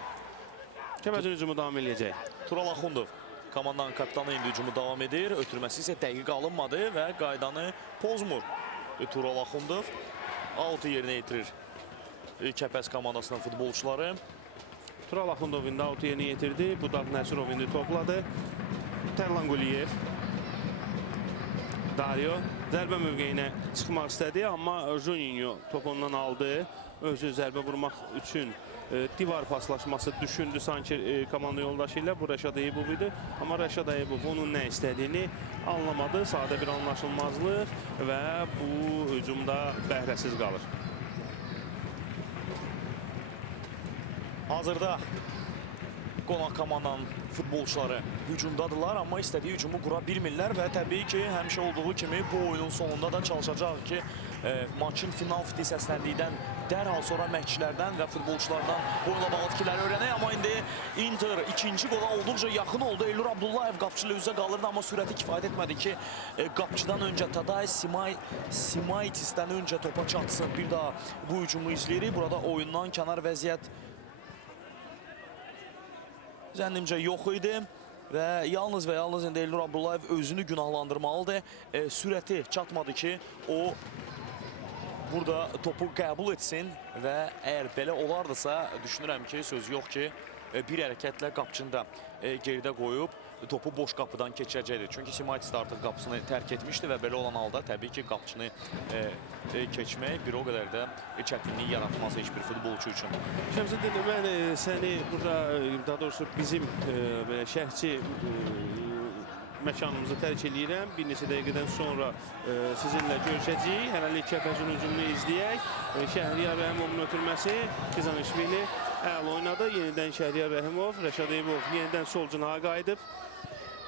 Kəpəzin hücumu davam edəcək. Tural Axundov komandanın kapitanı indi hücumu davam edir. Ötürməsi isə dəqiq alınmadı və qaydanı pozmur. Tural Axundov altı yerinə yetirir Kəpəz komandasının futbolçuları. Tural Axundov indi altı yerinə yetirdi. Budaq Nəsirov indi topladı. Tərlan Quliyev. Dario zərbə mövqeyinə çıxmaq istədi, amma Juninho top ondan aldı. Özü zərbə vurmaq üçün divar paslaşması düşündü sanki komanda yoldaşı ilə. Bu Rəşad Eyübov idi. Amma Rəşad Eyübov onun nə istədiyini anlamadı. Sadə bir anlaşılmazlıq və bu hücumda bəhrəsiz qalır. Hazırda qonaq komandanın futbolçuları hücumdadılar, amma istədiyi hücumu qura bilmirlər və təbii ki, həmişə olduğu kimi bu oyunun sonunda da çalışacaq ki, maçın final fiti səsləndikdən dərhal sonra məşqçilərdən və futbolçulardan boyla bağlı fikirləri öyrənək. Amma indi Inter ikinci qola olduqca yaxın oldu. Elnur Abdullayev qapçı ilə üzə qalırdı, amma sürəti kifayət etmədi ki, qapçıdan öncə Taday Simaitisdən öncə topa çatsın. Bir daha bu hücumu izləyirik. Burada oyundan kənar vəziyyət zənnimcə yox idi və yalnız indi Elnur Abdullayev özünü günahlandırmalıdır. Sürəti çatmadı ki, o burada topu qəbul etsin və əgər belə olardısa, düşünürəm ki, söz yox ki, bir hərəkətlə qapçını da geridə qoyub topu boş qapıdan keçəcəkdir. Çünki Simaitis də artıq qapısını tərk etmişdi və belə olan halda təbii ki, qapçını keçmək bir o qədər də çətinlik yaratmaz heç bir futbolçu üçün. Şəmsəddin, mən səni burada, daha doğrusu bizim belə şərhçi məkanımızı tərk edirəm. Bir neçə dəqiqədən sonra sizinlə görüşəcəyik. Hələlik Kəpəzin hücumunu izləyək. Şəhriyar Rəhimovun ötürməsi, Xizanishvili əla oynadı. Yenidən Şəhriyar Rəhimov, Rəşad Eyübov yenidən sol cinaha qayıdıb.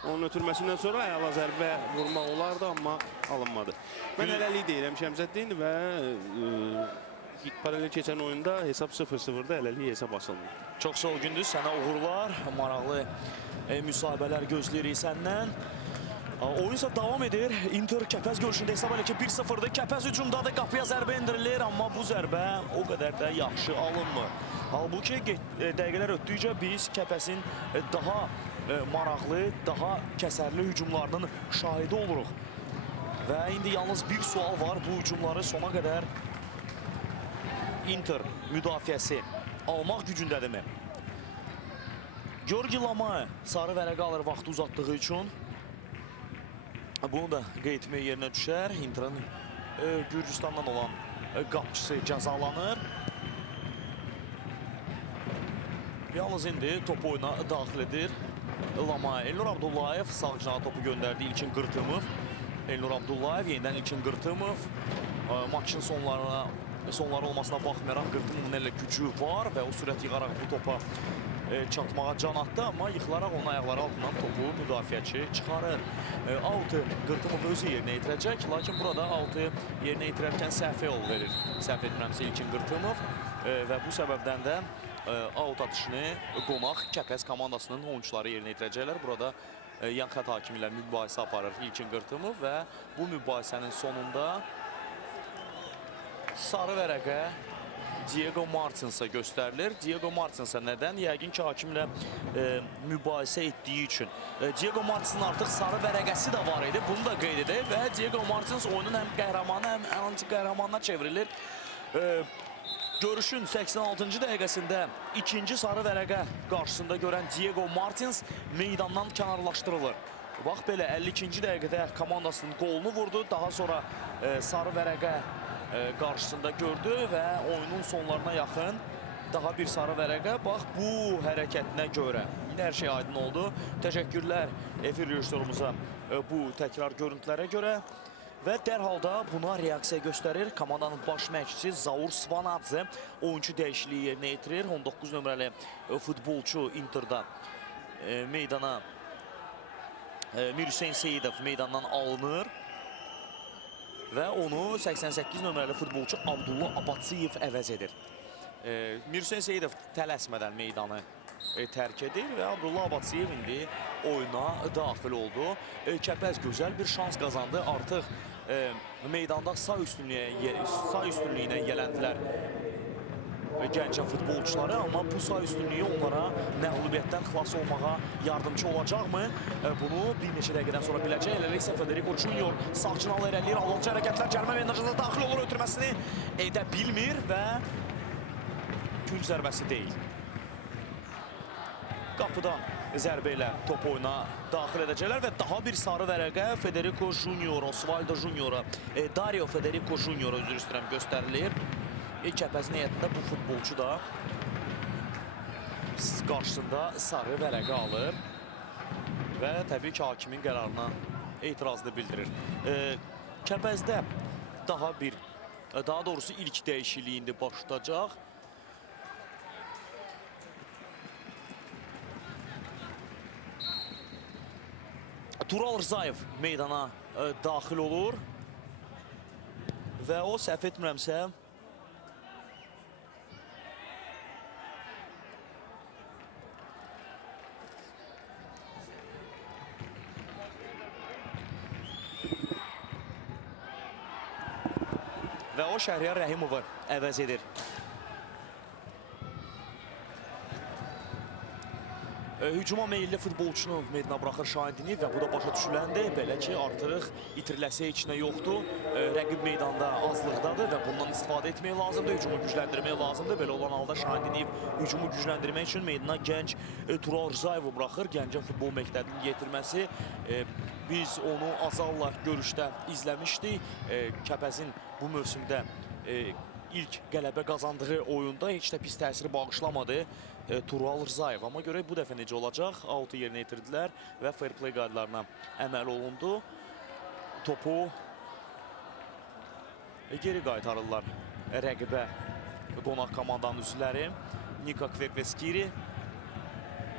Onun ötürməsindən sonra əla zərbə vurmaq olardı, amma alınmadı. Mən hələlik deyirəm Şəmsəddin və paralel keçən oyunda hesab 0-0'da hələlik hesab açılmır. Çox sağ ol Gündüz, sənə uğurlar, maraqlı müsahibələr gözləyirik səndən. Oyun isə davam edir. Inter Kəpəz görüşündə hesab elə ki 1-0'dır. Kəpəz hücumdadır, qapıya zərbə indirilir, amma bu zərbə o qədər də yaxşı alınmır. Halbuki dəqiqələr ötdükcə biz Kəpəzin daha maraqlı, daha kəsərli hücumlarının şahidi oluruq. Və indi yalnız bir sual var, bu hücumları sona qədər Inter müdafiəsi almaq gücündədirmi? Georgi Lamay sarı vərəqə alır vaxtı uzatdığı üçün. Bunu da qeyd etmək yerinə düşər. Inter'in Gürcüstandan olan qapçısı cəzalanır. Yalnız indi topu oyuna daxil edir Lamay. Elnur Abdullayev sağ cinaha topu göndərdi İlkin Qırtımov. Elnur Abdullayev yenidən İlkin Qırtımov. Maçın sonları olmasına baxmayaraq Qırtımovun elə gücü var və o sürət yığaraq bu topa çatmağa can atdı, amma yıxılaraq onun ayaqları altından topu müdafiəçi çıxarır. Out'ı Qırtımov özü yerinə yetirəcək, lakin burada out'ı yerinə yetirərkən səhvə yol verir. Səhv etmirəmsə İlkin Qırtımov və bu səbəbdən də out atışını qonaq Kəpəz komandasının oyuncuları yerinə yetirəcəklər. Burada yan xət hakimi ilə mübahisə aparır İlkin Qırtımov və bu mübahisənin sonunda sarı vərəqə Diego Martinsə göstərilir. Diego Martinsə nədən? Yəqin ki, hakimlə mübahisə etdiyi üçün. Diego Martinsin artıq sarı vərəqəsi də var idi. Bunu da qeyd edək və Diego Martins oyunun həm qəhrəmanı, həm anti-qəhrəmanına çevrilir. Görüşün 86-cı dəqiqəsində ikinci sarı vərəqə qarşısında görən Diego Martins meydandan kənarlaşdırılır. Bax belə 52-ci dəqiqədə komandasının qolunu vurdu. Daha sonra sarı vərəqə qarşısında gördü və oyunun sonlarına yaxın daha bir sarı vərəqə. Bax bu hərəkətinə görə hər şey aydın oldu. Təşəkkürlər efir rejissorumuza bu təkrar görüntülərə görə. Və dərhal da buna reaksiya göstərir komandanın baş məşqçisi Zaur Svanadze. Oyuncu dəyişikliyi yerinə yetirir. 19 nömrəli futbolçu Inter'da meydana Mirhüseyn Seyidov meydandan alınır. Və onu 88 nömrəli futbolçu Abdullah Abatsiyev əvəz edir. Mirhüseyn Seyidov tələsmədən meydanı tərk edir və Abdullah Abatsiyev indi oyuna daxil oldu. Kəpəz gözəl bir şans qazandı. Artıq meydanda sağ üstünlüyünə yələndilər Gəncə futbolçuları, amma bu sağ üstünlüyü onlara məğlubiyyətdən xilas olmağa yardımcı olacaqmı? Bunu bir neçə dəqiqədən sonra biləcək. Elə isə Federico Junior sağ cinal irəliləyir. Alovcu hərəkətlər cərimə meydançasına daxil olur, ötürməsini edə bilmir və gül zərbəsi deyil. Qapıdan zərbə ilə top oyuna daxil edəcəklər və daha bir sarı vərəqə Federico Junior, Osvaldo Junior, Dario Federico Junior üzr istəyirəm göstərilir. Kəpəzin heyətində bu futbolçu da qarşısında sarı vərəqə alır və təbii ki, hakimin qərarına etirazını bildirir. Kəpəzdə daha doğrusu ilk dəyişikliyi indi başlayacaq. Tural Rzayev meydana daxil olur və o səhv etmirəmsə və o Şəhriyar Rəhimovu əvəz edir. Hücuma meyilli futbolçunu meydana buraxır Şahindini və bu da başa düşüləndir. Belə ki, artıq itiriləsə heç nə yoxdur. Rəqib meydanda azlıqdadır və bundan istifadə etmək lazımdır. Hücumu gücləndirmək lazımdır. Belə olan halda Şahindini hücumu gücləndirmək üçün meydana gənc Tural Rzayevu buraxır. Gəncə futbol məktəbinin yetirməsi. Biz onu Azalla görüşdə izləmişdik. Kəpəzin bu mövsümdə ilk qələbə qazandığı oyunda heç də pis təsiri bağışlamadı Tural Rzayev. Amma görək bu dəfə necə olacaq. Out'u yerinə yetirdilər və fair play qaydalarına əməl olundu. Topu geri qaytarırlar rəqibə qonaq komandanın üzvləri. Nika Kverkveskiri,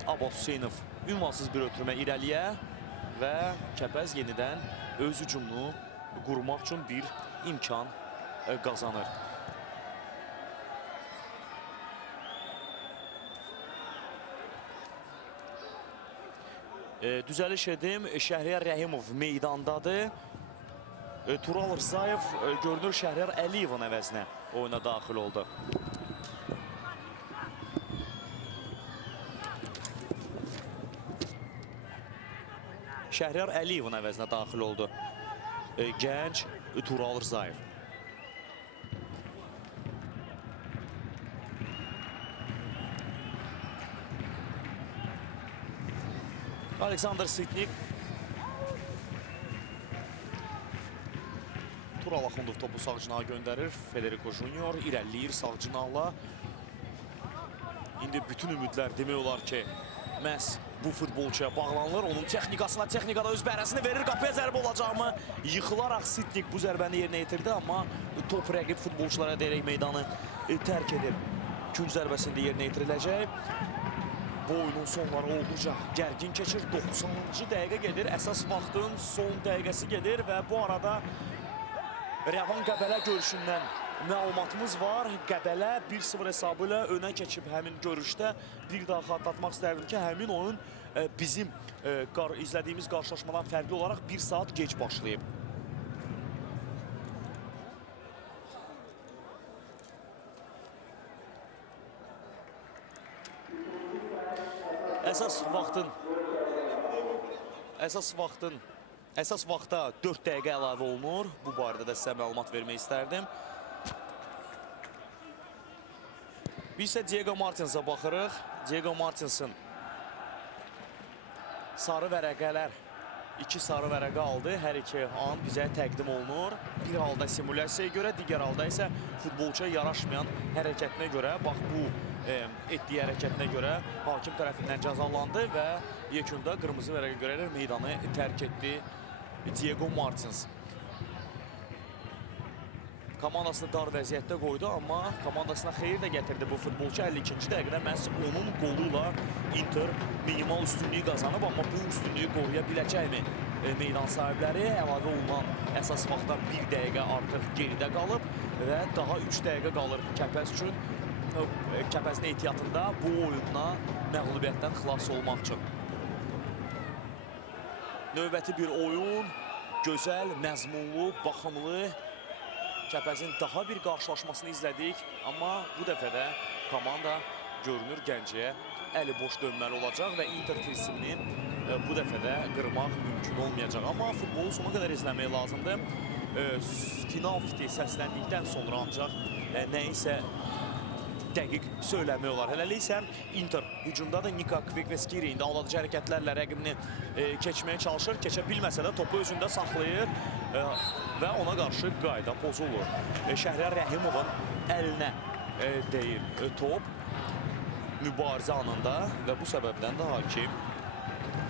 Abbas Hüseynov ünvansız bir ötürmə irəliyə və Kəpəz yenidən öz hücumunu qurmaq üçün bir imkan qazanır. Düzəliş edim, Şəhriyar Rəhimov meydandadır. Tural Rzayev görünür Şəhriyar Əliyevin əvəzinə oyuna daxil oldu. Şəhriyar Əliyevin əvəzinə daxil oldu gənc Tural Rzayev. Aleksandr Sitnik. Tural Axundov topu sağ cinağa göndərir. Federico Junior irəliləyir sağ cinaqla. İndi bütün ümidlər demək olar ki, məhz bu futbolçuya bağlanılır. Onun texnikada öz bərəsini verir. Qapıya zərbə olacaqmı? Yıxılaraq Sitnik bu zərbəni yerinə yetirdi, amma top rəqib futbolçulara deyərək meydanı tərk edir. Künc zərbəsində yerinə yetiriləcək. Bu oyunun sonları olduqca gərgin keçir. 90-cı dəqiqə gedir. Əsas vaxtın son dəqiqəsi gedir və bu arada Rəvan Qəbələ görüşündən məlumatımız var. Qəbələ 1-0 hesabı ilə önə keçib həmin görüşdə. Bir daha xatırlatmaq istərdim ki, həmin oyun bizim izlədiyimiz qarşılaşmadan fərqli olaraq 1 saat gec başlayıb. Əsas vaxta 4 dəqiqə əlavə olunur. Bu barədə də sizə məlumat vermək istərdim. Biz isə Diego Martinsə baxırıq. Diego Martinsin sarı vərəqələr, 2 sarı vərəqə aldı. Hər iki an bizə təqdim olunur. Bir halda simulyasiyaya görə, digər halda isə futbolçuya yaraşmayan hərəkətinə görə, bax bu etdiyi hərəkətinə görə hakim tərəfindən cəzalandı və yekunda qırmızı vərəqə görə meydanı tərk etdi Diego Martins. Komandasını dar vəziyyətdə qoydu, amma komandasına xeyir də gətirdi bu futbolçu. 52-ci dəqiqədə məhz onun qoluyla Inter minimal üstünlüyü qazanıb, amma bu üstünlüyü qoruya biləcəkmi meydan sahibləri? Əlavə olunan əsas vaxtdan 1 dəqiqə artıq geridə qalıb və daha 3 dəqiqə qalır Kəpəz üçün. Kəpəzin ehtiyatında bu oyunla məğlubiyyətdən xilas olmaq üçün. Növbəti bir oyun, gözəl, məzmunlu, baxımlı. Kəpəzin daha bir qarşılaşmasını izlədik, amma bu dəfə də komanda görünür Gəncəyə əli boş dönməli olacaq və Inter tilsimini bu dəfə də qırmaq mümkün olmayacaq. Amma futbolu sona qədər izləmək lazımdır. Final fiti səsləndikdən sonra ancaq nəyisə dəqiq söyləmək olar. Hələlik isə Inter hücumdadır. Nika Kvekveskiri indi aldadıcı hərəkətlərlə rəqibini keçməyə çalışır. Keçə bilməsə də topu özündə saxlayır və ona qarşı qayda pozulur. Şəhriyar Rəhimovun əlinə deyir top mübarizə anında və bu səbəbdən də hakim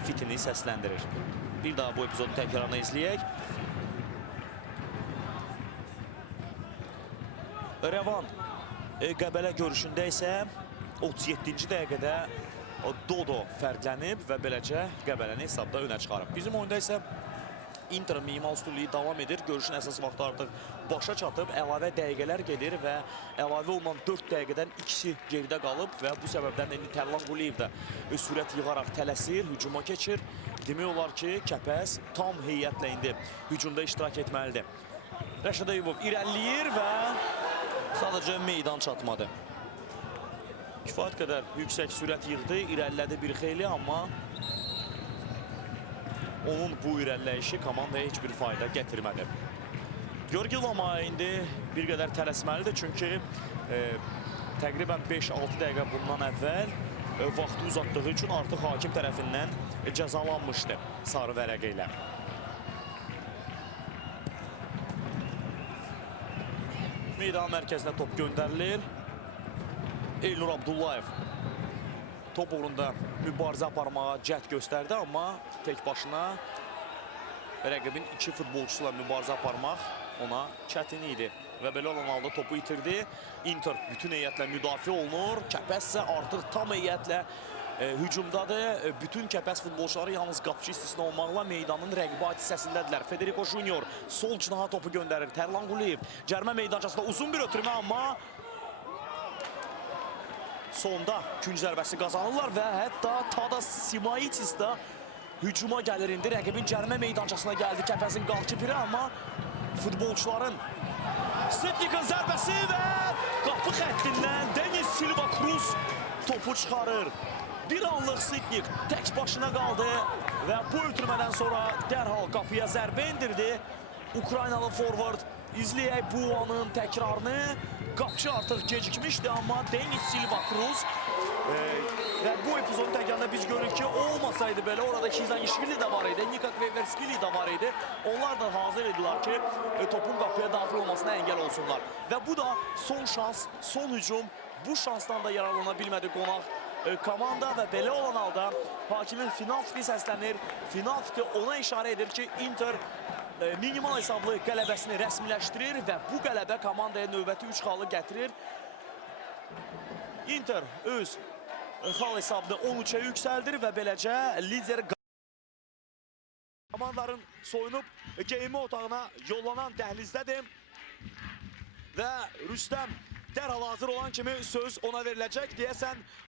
fitini səsləndirir. Bir daha bu epizodun təkrarını izləyək. Rəvan Qəbələ görüşündə isə 37-ci dəqiqədə Dodo fərqlənib və beləcə Qəbələni hesabda önə çıxarıb. Bizim oyunda isə Inter minimal üstünlüyü davam edir. Görüşün əsas vaxtı artıq başa çatıb, əlavə dəqiqələr gedir və əlavə olunan 4 dəqiqədən ikisi geridə qalıb və bu səbəbdən indi Tərlan Quliyev də sürət yığaraq tələsir, hücuma keçir. Demək olar ki, Kəpəz tam heyətlə indi hücumda iştirak etməlidir. Rəşad Eyübov irəliləyir və sadəcə meydan çatmadı. Kifayət qədər yüksək sürət yığdı, irəlilədi bir xeyli, amma onun bu irəliləyişi komandaya heç bir fayda gətirmədi. Georgi Lama indi bir qədər tələsməlidir, çünki təqribən 5-6 dəqiqə bundan əvvəl vaxtı uzatdığı üçün artıq hakim tərəfindən cəzalanmışdı sarı vərəqə ilə. Meydan mərkəzinə top göndərilir. Elnur Abdullayev top uğrunda mübarizə aparmağa cəhd göstərdi, amma tək başına rəqibin 2 futbolçusuyla mübarizə aparmaq ona çətin idi. Və belə olan halda topu itirdi. Inter bütün heyətlə müdafiə olunur. Kəpəz isə artıq tam heyətlə hücumdadır. Bütün Kəpəz futbolçuları yalnız qapıcı istisna olmaqla meydanın rəqibi ait hissəsindədirlər. Federico Junior sol cinaha topu göndərir. Tərlan Quliyev cərimə meydançasında uzun bir ötürmə, amma sonda künc zərbəsi qazanırlar və hətta Tadas Simaitis də hücuma gəlir indi. Rəqibin cərimə meydançasına gəldi Kəpəzin qalkipiri, amma futbolçuların Sitnikin zərbəsi və qapı xəttindən Denis Silva Cruz topu çıxarır. Bir anlıq Sitnik tək başına qaldı və bu ötürmədən sonra dərhal qapıya zərbə indirdi. Ukraynalı forvard izləyək bu anın təkrarını. Qapçı artıq gecikmişdi, amma Denis Silva Cruz və bu epizodun təkrarında biz görürük ki, o olmasaydı belə orada Kizan İşvili də var idi, Nika Kvekveskili də var idi. Onlar da hazır idilər ki, topun qapıya daxil olmasına əngəl olsunlar. Və bu da son şans, son hücum. Bu şansdan da yararlana bilmədi qonaq komanda və belə olan halda hakimin final fikri səslənir. Final fikri ona işarə edir ki, Inter minimal hesablı qələbəsini rəsmiləşdirir və bu qələbə komandaya növbəti 3 xalı gətirir. Inter öz xal hesabını 13-ə yüksəldir və beləcə lider komandaların soyunub geyinmə otağına yollanan dəhlizdədir və Rüstəm dərhal hazır olan kimi söz ona veriləcək. Deyəsən